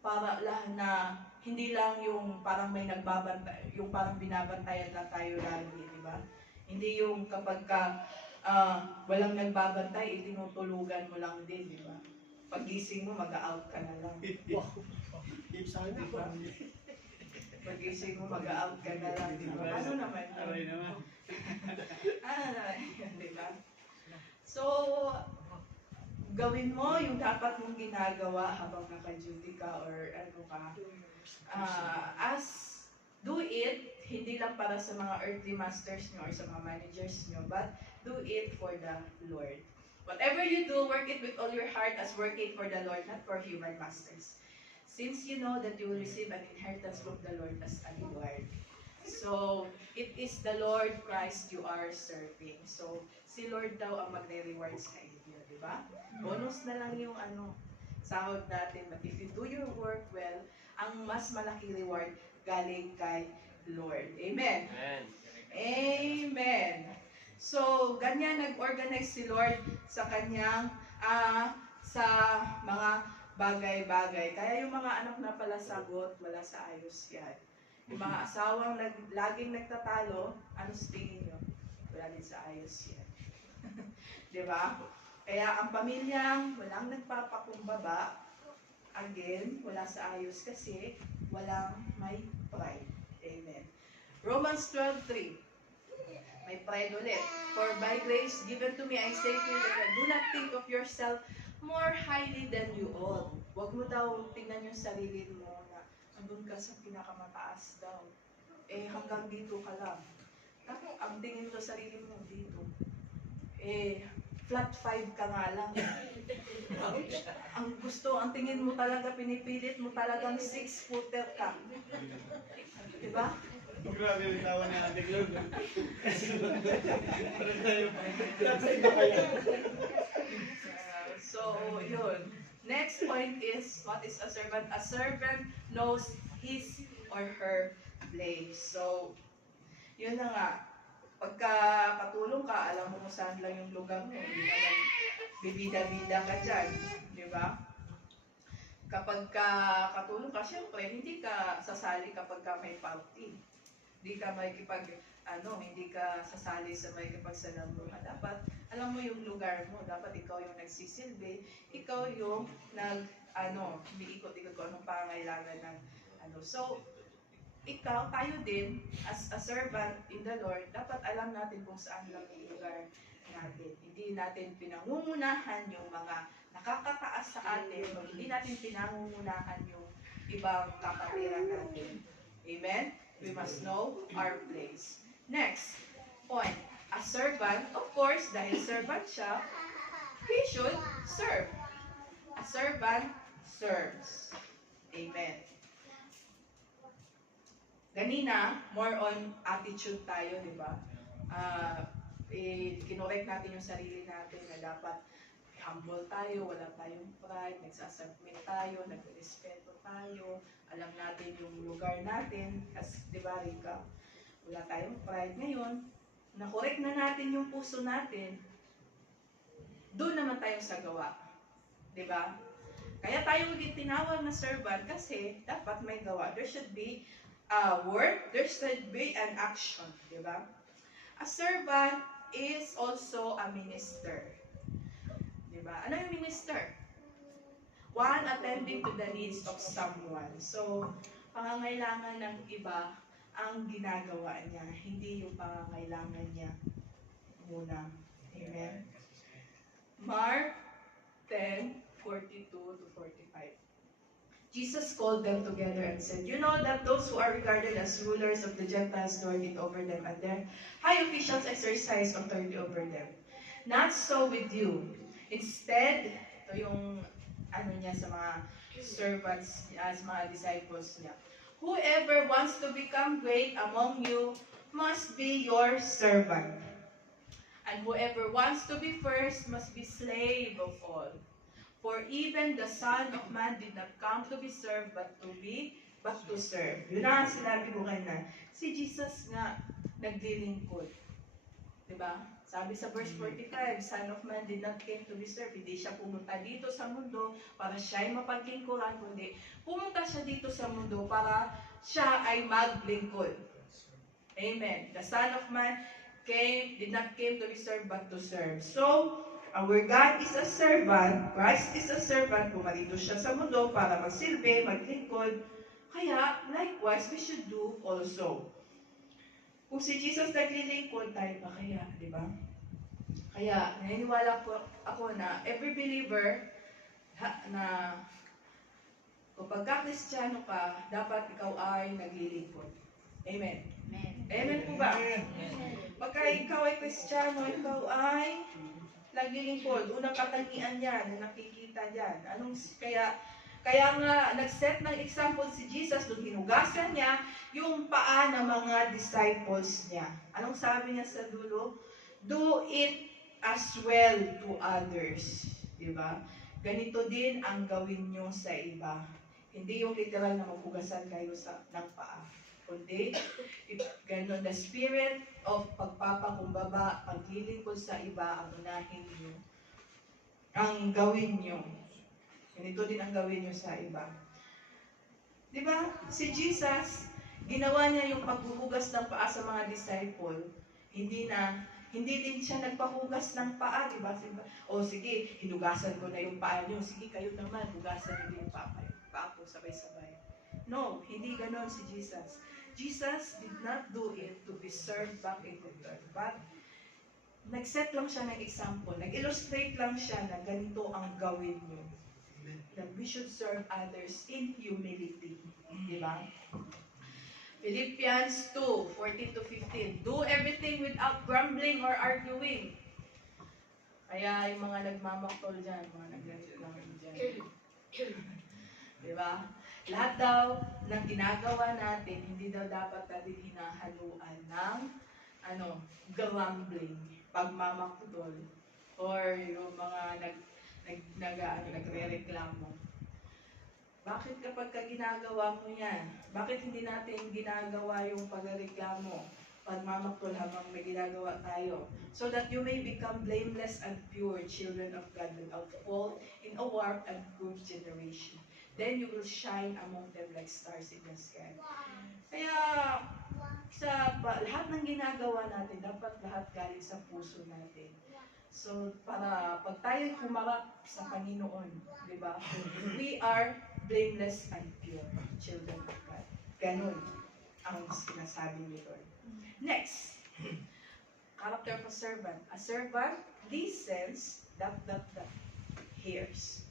para na hindi lang yung parang may nagbabantay, yung parang binabantayan lang tayo lagi, di ba? Hindi yung kapag walang nagbabantay, tinutulugan mo lang din, di ba? Pagising mo, mag-out ka na lang. Sana Diba? Pagising mo, mag-out ka na lang. Diba? Ano naman yun? Ano naman yun, di ba? So, gawin mo yung dapat mong ginagawa habang naka-duty ka or do it, hindi lang para sa mga earthly masters nyo or sa mga managers nyo, but do it for the Lord. Whatever you do, work it with all your heart as working for the Lord, not for human masters. Since you know that you will receive an inheritance from the Lord as a reward. So, it is the Lord Christ you are serving. So, si Lord daw ang magre-reward sa inyo, di ba? Bonus na lang yung sahod natin. But if you do your work well, ang mas malaki reward galing kay Lord. Amen? Amen. Amen. So, ganyan nag-organize si Lord sa kanyang, sa mga bagay-bagay. Kaya yung mga anak na pala sagot, wala sa ayos yan. Yung mga asawang laging nagtatalo, ano sa tingin nyo? Wala din sa ayos yan. Diba? Kaya ang pamilyang walang nagpapakumbaba, again, wala sa ayos kasi walang may pride. Amen. Romans 12:3. May pride ulit. For by grace given to me, I say to you that do not think of yourself more highly than you ought. Huwag mo daw tingnan yung sarili mo na andun ka sa pinakamataas daw. Eh, hanggang dito ka lang. Ang tingin mo sa sarili mo dito. Eh, flat 5 ka nga lang. Ang tingin mo talaga, pinipilit mo talagang 6-footer ka. Diba? Grabe yung tawa ni Ate Glog. So, yun. Next point is, what is a servant? A servant knows his or her place. So, yun na nga. Pagka katulong ka, alam mo kung saan lang yung lugar mo. Hindi naman bibida-bida ka dyan. Di ba? Kapag ka katulong ka, syempre, hindi ka sasali kapag ka may party. Hindi ka hindi ka sasali sa may kapagsalamuhan. Dapat, alam mo yung lugar mo. Dapat ikaw yung nagsisilbi. Ikaw yung umiikot-ikot kung anong pangailangan ng So, tayo din, as a servant in the Lord, dapat alam natin kung saan lang yung lugar natin. Hindi natin pinangungunahan yung mga nakakataas sa atin, o hindi natin pinangungunahan yung ibang kapatiran natin. Amen? We must know our place. Next point, a servant, of course, dahil servant siya, he should serve. A servant serves. Amen. Kanina, more on attitude tayo, di ba? Kinorek natin yung sarili natin na dapat humble tayo, wala tayong pride, nagsasubmit tayo, nagrespeto tayo, alam natin yung lugar natin, kasi di ba, Rika, wala tayong pride. Ngayon, nakorek na natin yung puso natin, doon naman tayo sa gawa. Di ba? Kaya tayo tinawag na servant kasi dapat may gawa. There should be a word, there should be an action. Di ba? A servant is also a minister. Di ba? Ano yung minister? One attending to the needs of someone. So, pangangailangan ng iba ang ginagawa niya, hindi yung pangangailangan niya muna. Amen? Mark 10:42 to 45. Jesus called them together and said, "You know that those who are regarded as rulers of the Gentiles lord it over them, and their high officials exercise authority over them. Not so with you. Instead," ito yung ano niya sa mga servants, as mga disciples niya, "whoever wants to become great among you must be your servant. And whoever wants to be first must be slave of all. For even the Son of Man did not come to be served, but to serve." Yun na sinabi ko kanina. Si Jesus nga, naglilingkod. Diba? Sabi sa verse 45, Son of Man did not came to be served. Hindi siya pumunta dito sa mundo para siya ay mapaglingkuran, kundi pumunta siya dito sa mundo para siya ay maglingkod. Amen. The Son of Man did not came to be served, but to serve. So, our God is a servant, Christ is a servant, pumarito siya sa mundo para magsilbi, maglingkod. Kaya, likewise, we should do also. Kung si Jesus naglilingkod, tayo pa kaya, di ba? Kaya, naniniwala po ako na every believer na kapag ka-Kristiyano ka, dapat ikaw ay naglilingkod. Amen. Amen. Amen po ba? Pagka ikaw ay Kristiyano, ikaw ay naglilingkod. Unang katangian yan, na nakikita yan. Kaya nga, nag-set ng example si Jesus nung hinugasan niya yung paa ng mga disciples niya. Anong sabi niya sa dulo? Do it as well to others. Diba? Ganito din ang gawin nyo sa iba. Hindi yung literal na maghugasan kayo ng paa. Kundi, gano'n, the spirit of pagpapakumbaba, paglilingkod sa iba, ang unahin nyo. Ang gawin nyo. Ganito din ang gawin nyo sa iba. Diba? Si Jesus, ginawa niya yung paghuhugas ng paa sa mga disciple. Hindi din siya nagpahugas ng paa, diba? O sige, hinugasan ko na yung paa nyo. Sige, kayo naman, hugasan nyo yung paa ko, sabay-sabay. No, hindi ganon si Jesus. Jesus did not do it to be served back in return, but nag-set lang siya ng example, nag-illustrate lang siya na ganito ang gawin nyo. That we should serve others in humility. Diba? Philippians 2:14-15. Do everything without grumbling or arguing. Kaya yung mga nagmamaktol dyan, mga nagreklamo dyan. Diba? Lahat daw ng ginagawa natin, hindi daw dapat natin hinahaluan ng grumbling, pagmamaktol, or yung mga nagre-reklamo. Bakit kapag ginagawa mo yan? Bakit hindi natin ginagawa yung pagreklamo, pagmamaktol habang may ginagawa tayo? So that you may become blameless and pure children of God without fault in a warped and crooked generation. Then you will shine among them like stars in the sky. Kaya, lahat ng ginagawa natin, dapat lahat galing sa puso natin. So, para pag tayo humarap sa Panginoon, di ba? We are blameless and pure children of God. Ganun ang sinasabi ni Lord. Next, character of a servant. A servant listens, hears.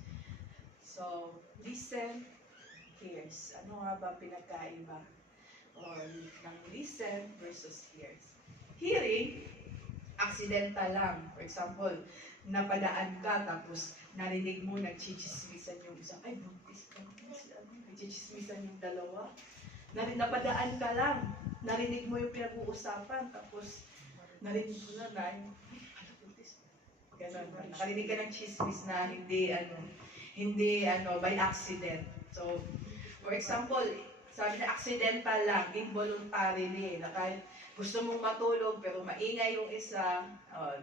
So, listen, hears. Ano nga ba pinagkaiba? Or ng listen versus hears. Hearing, accidental lang. For example, napadaan ka tapos narinig mo nagchichismisan yung isa. Ay, buntis ka. Nagchichismisan yung dalawa. Napadaan ka lang. Narinig mo yung pinag-uusapan tapos narinig mo na ay, buntis. Ganun. Nakarinig ka ng chismis na hindi by accident. So, for example, sabi na accidental lang, involuntarily, na kahit gusto mong matulog pero maingay yung isa,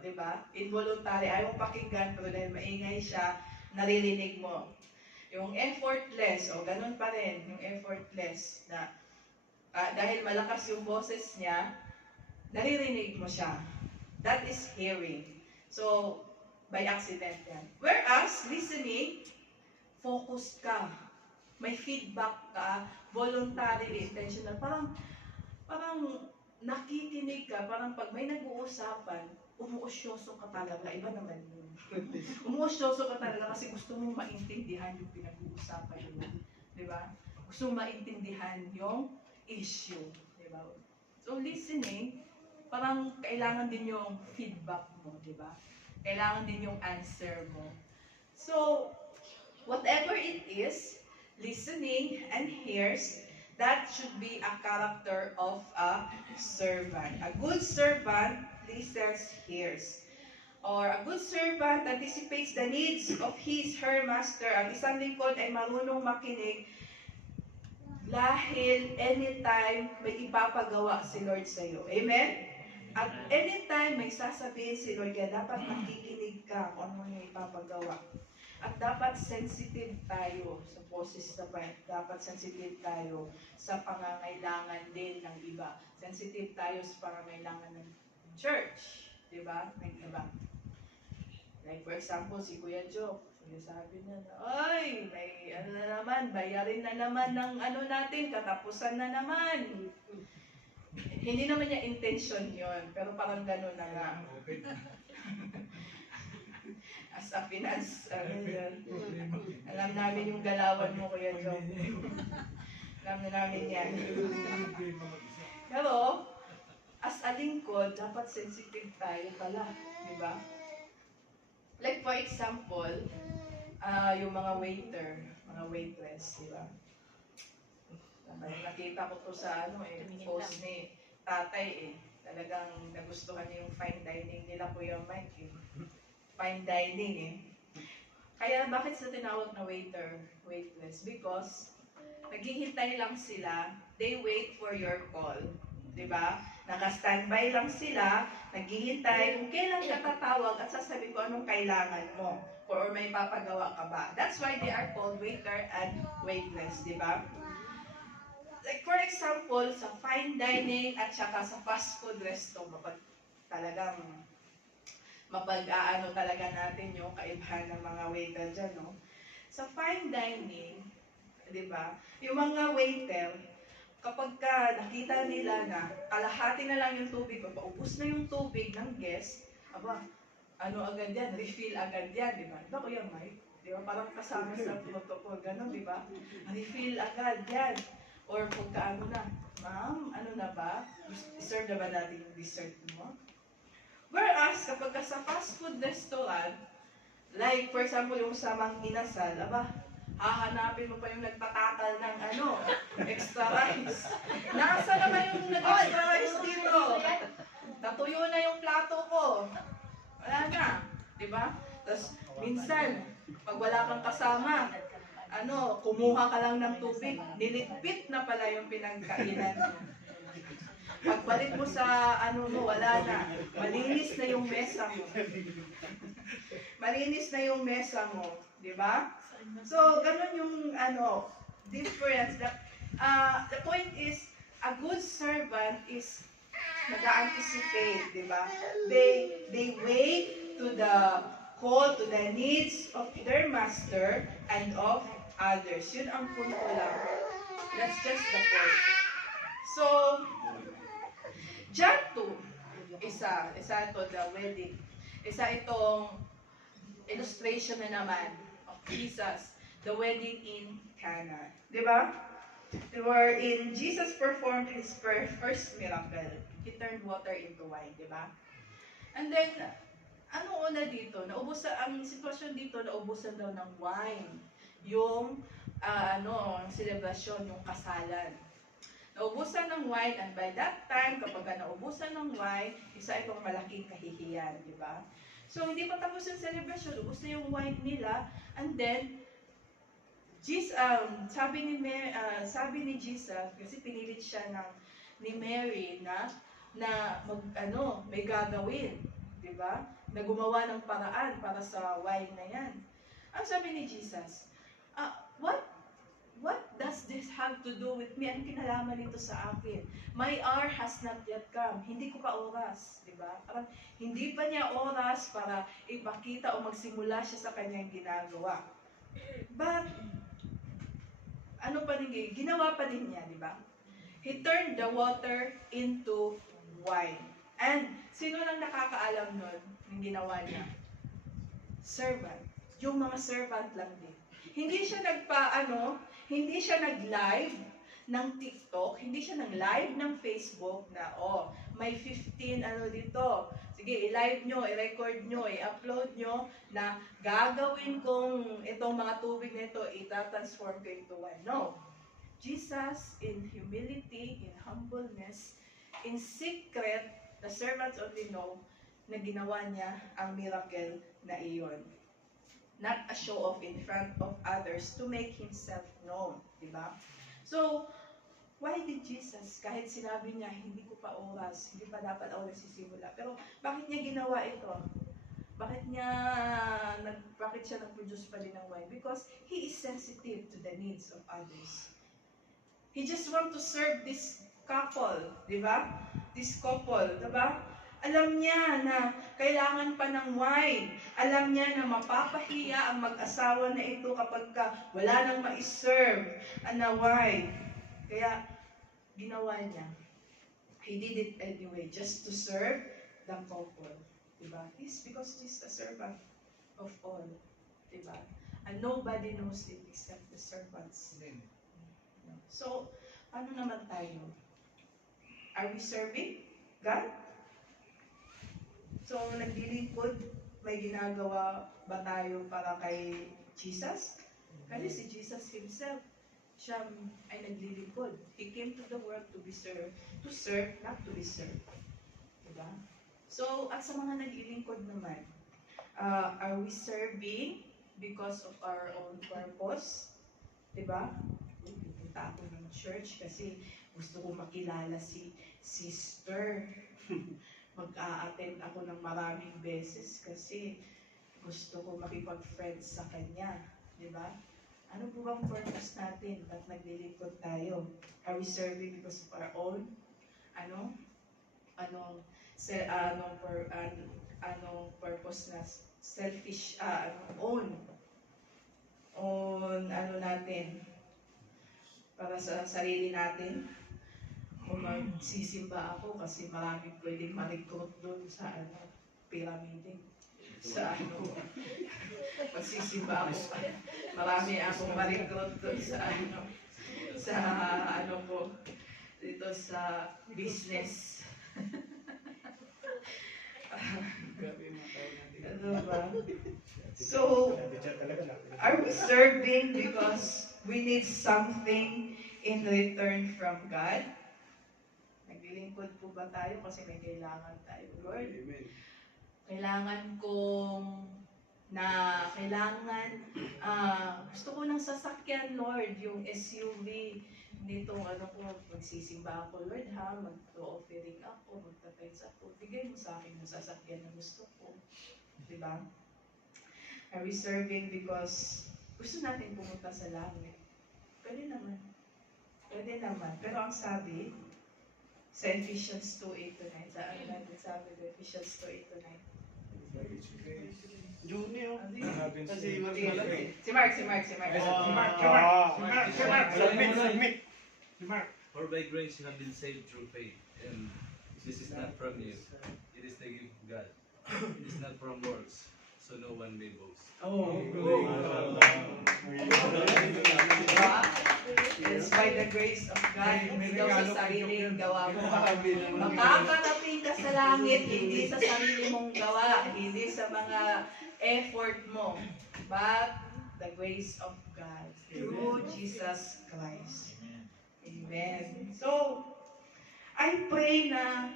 di ba? Involuntary, ayaw mong pakinggan pero dahil maingay siya, naririnig mo. Yung effortless, ganun pa rin, yung effortless na dahil malakas yung boses niya, naririnig mo siya. That is hearing. So, by accident yan. Whereas, listening, focused ka. May feedback ka, voluntarily, intentional. Parang nakikinig ka, parang pag may nag-uusapan, umuosyoso ka talaga. Iba naman yun. Umuosyoso ka talaga kasi gusto mong maintindihan yung pinag-uusapan yun. Di ba? Gusto mong maintindihan yung issue. Di ba? So, listening, parang kailangan din yung feedback mo. Di ba? Kailangan din yung answer mo. So, whatever it is, listening and hears, that should be a character of a servant. A good servant listens, hears. Or a good servant anticipates the needs of her master. Ang isang lingkod ay marunong makinig dahil anytime may ipapagawa si Lord sa iyo. Amen? At anytime may sasabihin si Lord, dapat makikinig ka kung ano yung ipapagawa. At dapat sensitive tayo sa boses na dapat sensitive tayo sa pangangailangan din ng iba. Sensitive tayo sa pangangailangan ng church. Diba? Ng iba. Like for example, si Kuya Joe, sabi na, ay, may na naman, bayarin na naman ng natin, katapusan na naman. Hindi naman niya intention yon, pero parang gano'n na nga. As a finance, alam namin yung galawan mo, Kuya Joe. Alam na namin yan. Pero, as a lingkod, dapat sensitive tayo pala. Di ba? Like for example, yung mga waiter, mga waitress, di ba? Nakita ko to sa post ni tatay Talagang nagustuhan niya yung fine dining nila, Kuya Mike Fine dining Kaya bakit sa tinawag na waiter, waitress? Because naghihintay lang sila, they wait for your call. Diba? Naka-standby lang sila, naghihintay kung kailan ka tatawag at sasabihin ko anong kailangan mo or may papagawa ka ba. That's why they are called waiter and waitress, diba? Like for example, sa fine dining at saka sa fast food resto, talagang mapag-aano talaga natin yung kaibahan ng mga waiter dyan, no? Sa fine dining, di ba, yung mga waiter, kapag ka nakita nila na kalahati na lang yung tubig, paubos na yung tubig ng guest, agad yan, refill agad yan, di ba? Di ba, Kuya Mike? Di ba, parang kasama sa protocol, gano'n, di ba? Refill agad yan. Or pagka ma'am, na ba? Serve na ba natin yung dessert mo? Whereas, kapag sa fast food restaurant, like, for example, yung sa Mang Inasal, hahanapin mo pa yung nagtatakal ng extra rice. Nasa naman yung nag-extra rice dito? Natuyo na yung plato ko. Wala na. Diba? Tapos, minsan, pag wala kang kasama, kumuha ka lang ng tubig, nilitpit na pala yung pinagkainan mo. Pagbalik mo sa wala na. Malinis na yung mesa mo. Malinis na yung mesa mo. Diba? So, ganun yung difference. The point is, a good servant is nag-anticipate, di ba? They wait to the call, to the needs of their master and of others. Yun ang punto lang. That's just the point. So, John 2, isa ito, the wedding. Isa itong illustration na naman of Jesus, the wedding in Cana. Di ba? Wherein Jesus performed his first miracle. He turned water into wine, di ba? And then, ano una dito? Ang sitwasyon dito, naubusan daw ng wine. Yung, ang celebration, yung kasalan. Naubusan ng wine, and by that time, kapag naubusan ng wine, isa itong malaking kahihiyan, di ba? So, hindi pa tapos yung celebration, ubos na yung wine nila, and then, sabi ni Jesus, kasi pinilit siya ni Mary na may gagawin, di ba? Na gumawa ng paraan para sa wine na yan. Ang sabi ni Jesus, what does this have to do with me? Anong kinalaman nito sa akin? My hour has not yet come. Hindi ko pa oras, di ba? Parang hindi pa niya oras para ipakita o magsimula siya sa kanyang ginagawa. But, ginawa pa din niya, di ba? He turned the water into wine. And, sino lang nakakaalam nun ng ginawa niya? Servant. Yung mga servant lang din. Hindi siya hindi siya nag-live ng TikTok, hindi siya nag-live ng Facebook na, may 15 dito. Sige, i-live nyo, i-record nyo, i-upload nyo na gagawin kong itong mga tubig na ito, ita-transform ko into wine. No. Jesus, in humility, in humbleness, in secret, the servants only know na ginawa niya ang miracle na iyon. Not a show off in front of others to make himself known. Diba? So, why did Jesus, kahit sinabi niya, hindi ko pa oras, hindi pa dapat ako nagsisimula, pero bakit niya ginawa ito? Bakit siya nag-produce pa din ng wine? Because he is sensitive to the needs of others. He just want to serve this couple, di ba? This couple, di ba? Alam niya na kailangan pa ng wine. Alam niya na mapapahiya ang mag-asawa na ito kapag wala nang ma-serve na wine. Kaya, ginawa niya. He did it anyway, just to serve the couple. Diba? Because he's a servant of all. Diba? And nobody knows it except the servants. So, ano naman tayo? Are we serving God? So, naglilingkod, may ginagawa ba tayo para kay Jesus? Kasi si Jesus himself, siya ay naglilingkod. He came to the world to be served. To serve, not to be served. Diba? So, at sa mga naglilingkod naman, are we serving because of our own purpose? Diba? Pupunta ako ng church kasi gusto ko makilala si sister. Mag-a-attend ako ng maraming beses kasi gusto ko makipag-friends sa kanya. Diba? Ano po bang purpose natin? Ba't naglilingkod tayo? Are we serving because of our own? Anong purpose na selfish, own natin para sa sarili natin? O magsisimba ako kasi maraming pwedeng ma-recruit doon sa pyramid. Magsisimba ako. Marami akong ma-recruit doon dito sa business. Ano ba? So, are we serving because we need something in return from God? Naglilingkod po ba tayo kasi may kailangan tayo, Lord? Amen. Gusto ko ng sasakyan, Lord, yung SUV. Nitong magsisimba ako, Lord, mag-offering ako, magtatides ako. Bigay mo sa akin yung sasakyan na gusto ko. Diba? Are we serving because gusto natin pumunta sa langit? Pwede naman. Pero ang sabi, sa Ephesians 2:8-9, sabi ko, Ephesians 2:8-9. Junior. Ano Kasi mas malaki. Si Mark. Submit. Si Mark. For by grace you have been saved through faith, and this is not from you. It is the gift of God. It is not from works, so no one may boast. Diba? It's by the grace of God, hindi daw sa sariling gawa mo. Makakarating ka sa langit, hindi sa sarili mong gawa, hindi sa mga effort mo, but the grace of God through Jesus Christ. Amen. So, I pray na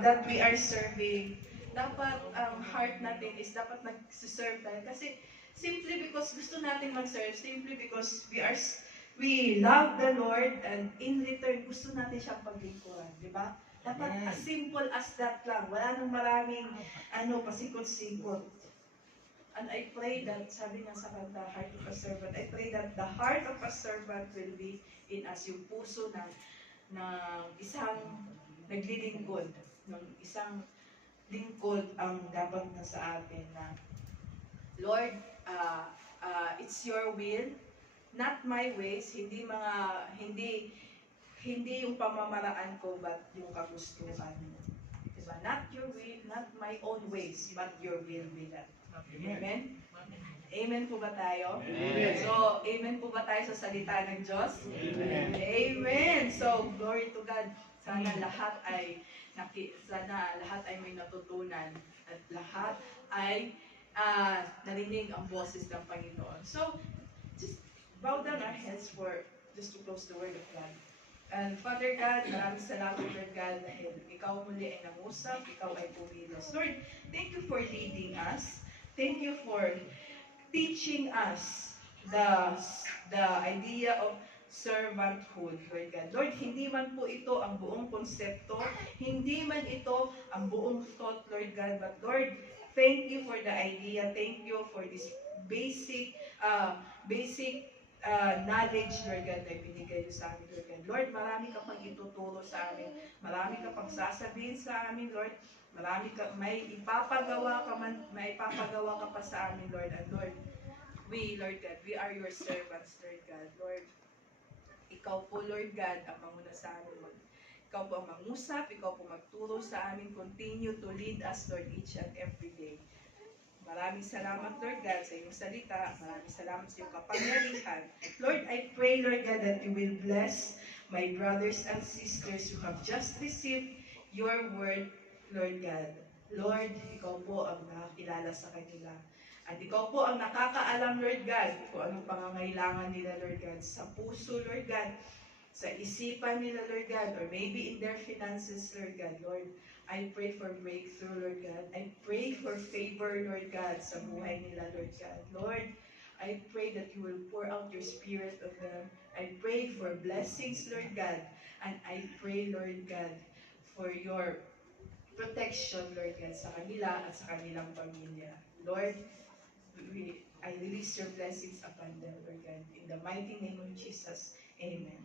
that we are serving. Dapat ang heart natin is dapat nag-serve tayo. Kasi simply because gusto natin mag-serve, simply because we love the Lord, and in return gusto natin siyang paglingkuran, di ba? Dapat as simple as that lang. Wala nang maraming pasikot-sikot. And I pray that, sabi nga sa kanta, Heart of a Servant, I pray that the heart of a servant will be in us, yung puso ng isang naglilingkod, ng isang lingkod ang dapat na sa atin na, Lord, it's your will, not my ways, hindi yung pamamaraan ko, but yung kagustuhan mo. Diba? Not your will, not my own ways, but your will be done. Amen? Amen po ba tayo? Amen. So, amen po ba tayo sa salita ng Diyos? Amen. Amen. So, glory to God. Sana lahat ay may natutunan at lahat ay narinig ang boses ng Panginoon. So, just bow down our heads just to close the Word of God. And Father God, maraming salamat, Lord God, dahil Ikaw muli ay nangusap, Ikaw ay pumilos. Lord, thank you for leading us. Thank you for teaching us the idea of servanthood, Lord God. Lord, hindi man po ito ang buong konsepto, hindi man ito ang buong thought, Lord God, but Lord, thank you for the idea, thank you for this basic knowledge, Lord God, na binigay niyo sa amin, Lord God. Lord, marami ka pang ituturo sa amin, marami ka pang sasabihin sa amin, Lord, may ipapagawa ka pa sa amin, Lord, and Lord, Lord God, we are your servants, Lord God. Lord, Ikaw po, Lord God, ang manguna sa amin. Ikaw po ang mangusap, Ikaw po magturo sa amin. Continue to lead us, Lord, each and every day. Maraming salamat, Lord God, sa iyong salita. Maraming salamat sa iyong kapangyarihan. Lord, I pray, Lord God, that you will bless my brothers and sisters who have just received your word, Lord God. Lord, Ikaw po ang nakakilala sa kanila. At Ikaw po ang nakakaalam, Lord God, kung anong pangangailangan nila, Lord God, sa puso, Lord God, sa isipan nila, Lord God, or maybe in their finances, Lord God. Lord, I pray for breakthrough, Lord God. I pray for favor, Lord God, sa buhay nila, Lord God. Lord, I pray that you will pour out your spirit of them. I pray for blessings, Lord God. And I pray, Lord God, for your protection, Lord God, sa kanila at sa kanilang pamilya. Lord, I release your blessings upon them, Lord God. In the mighty name of Jesus, amen.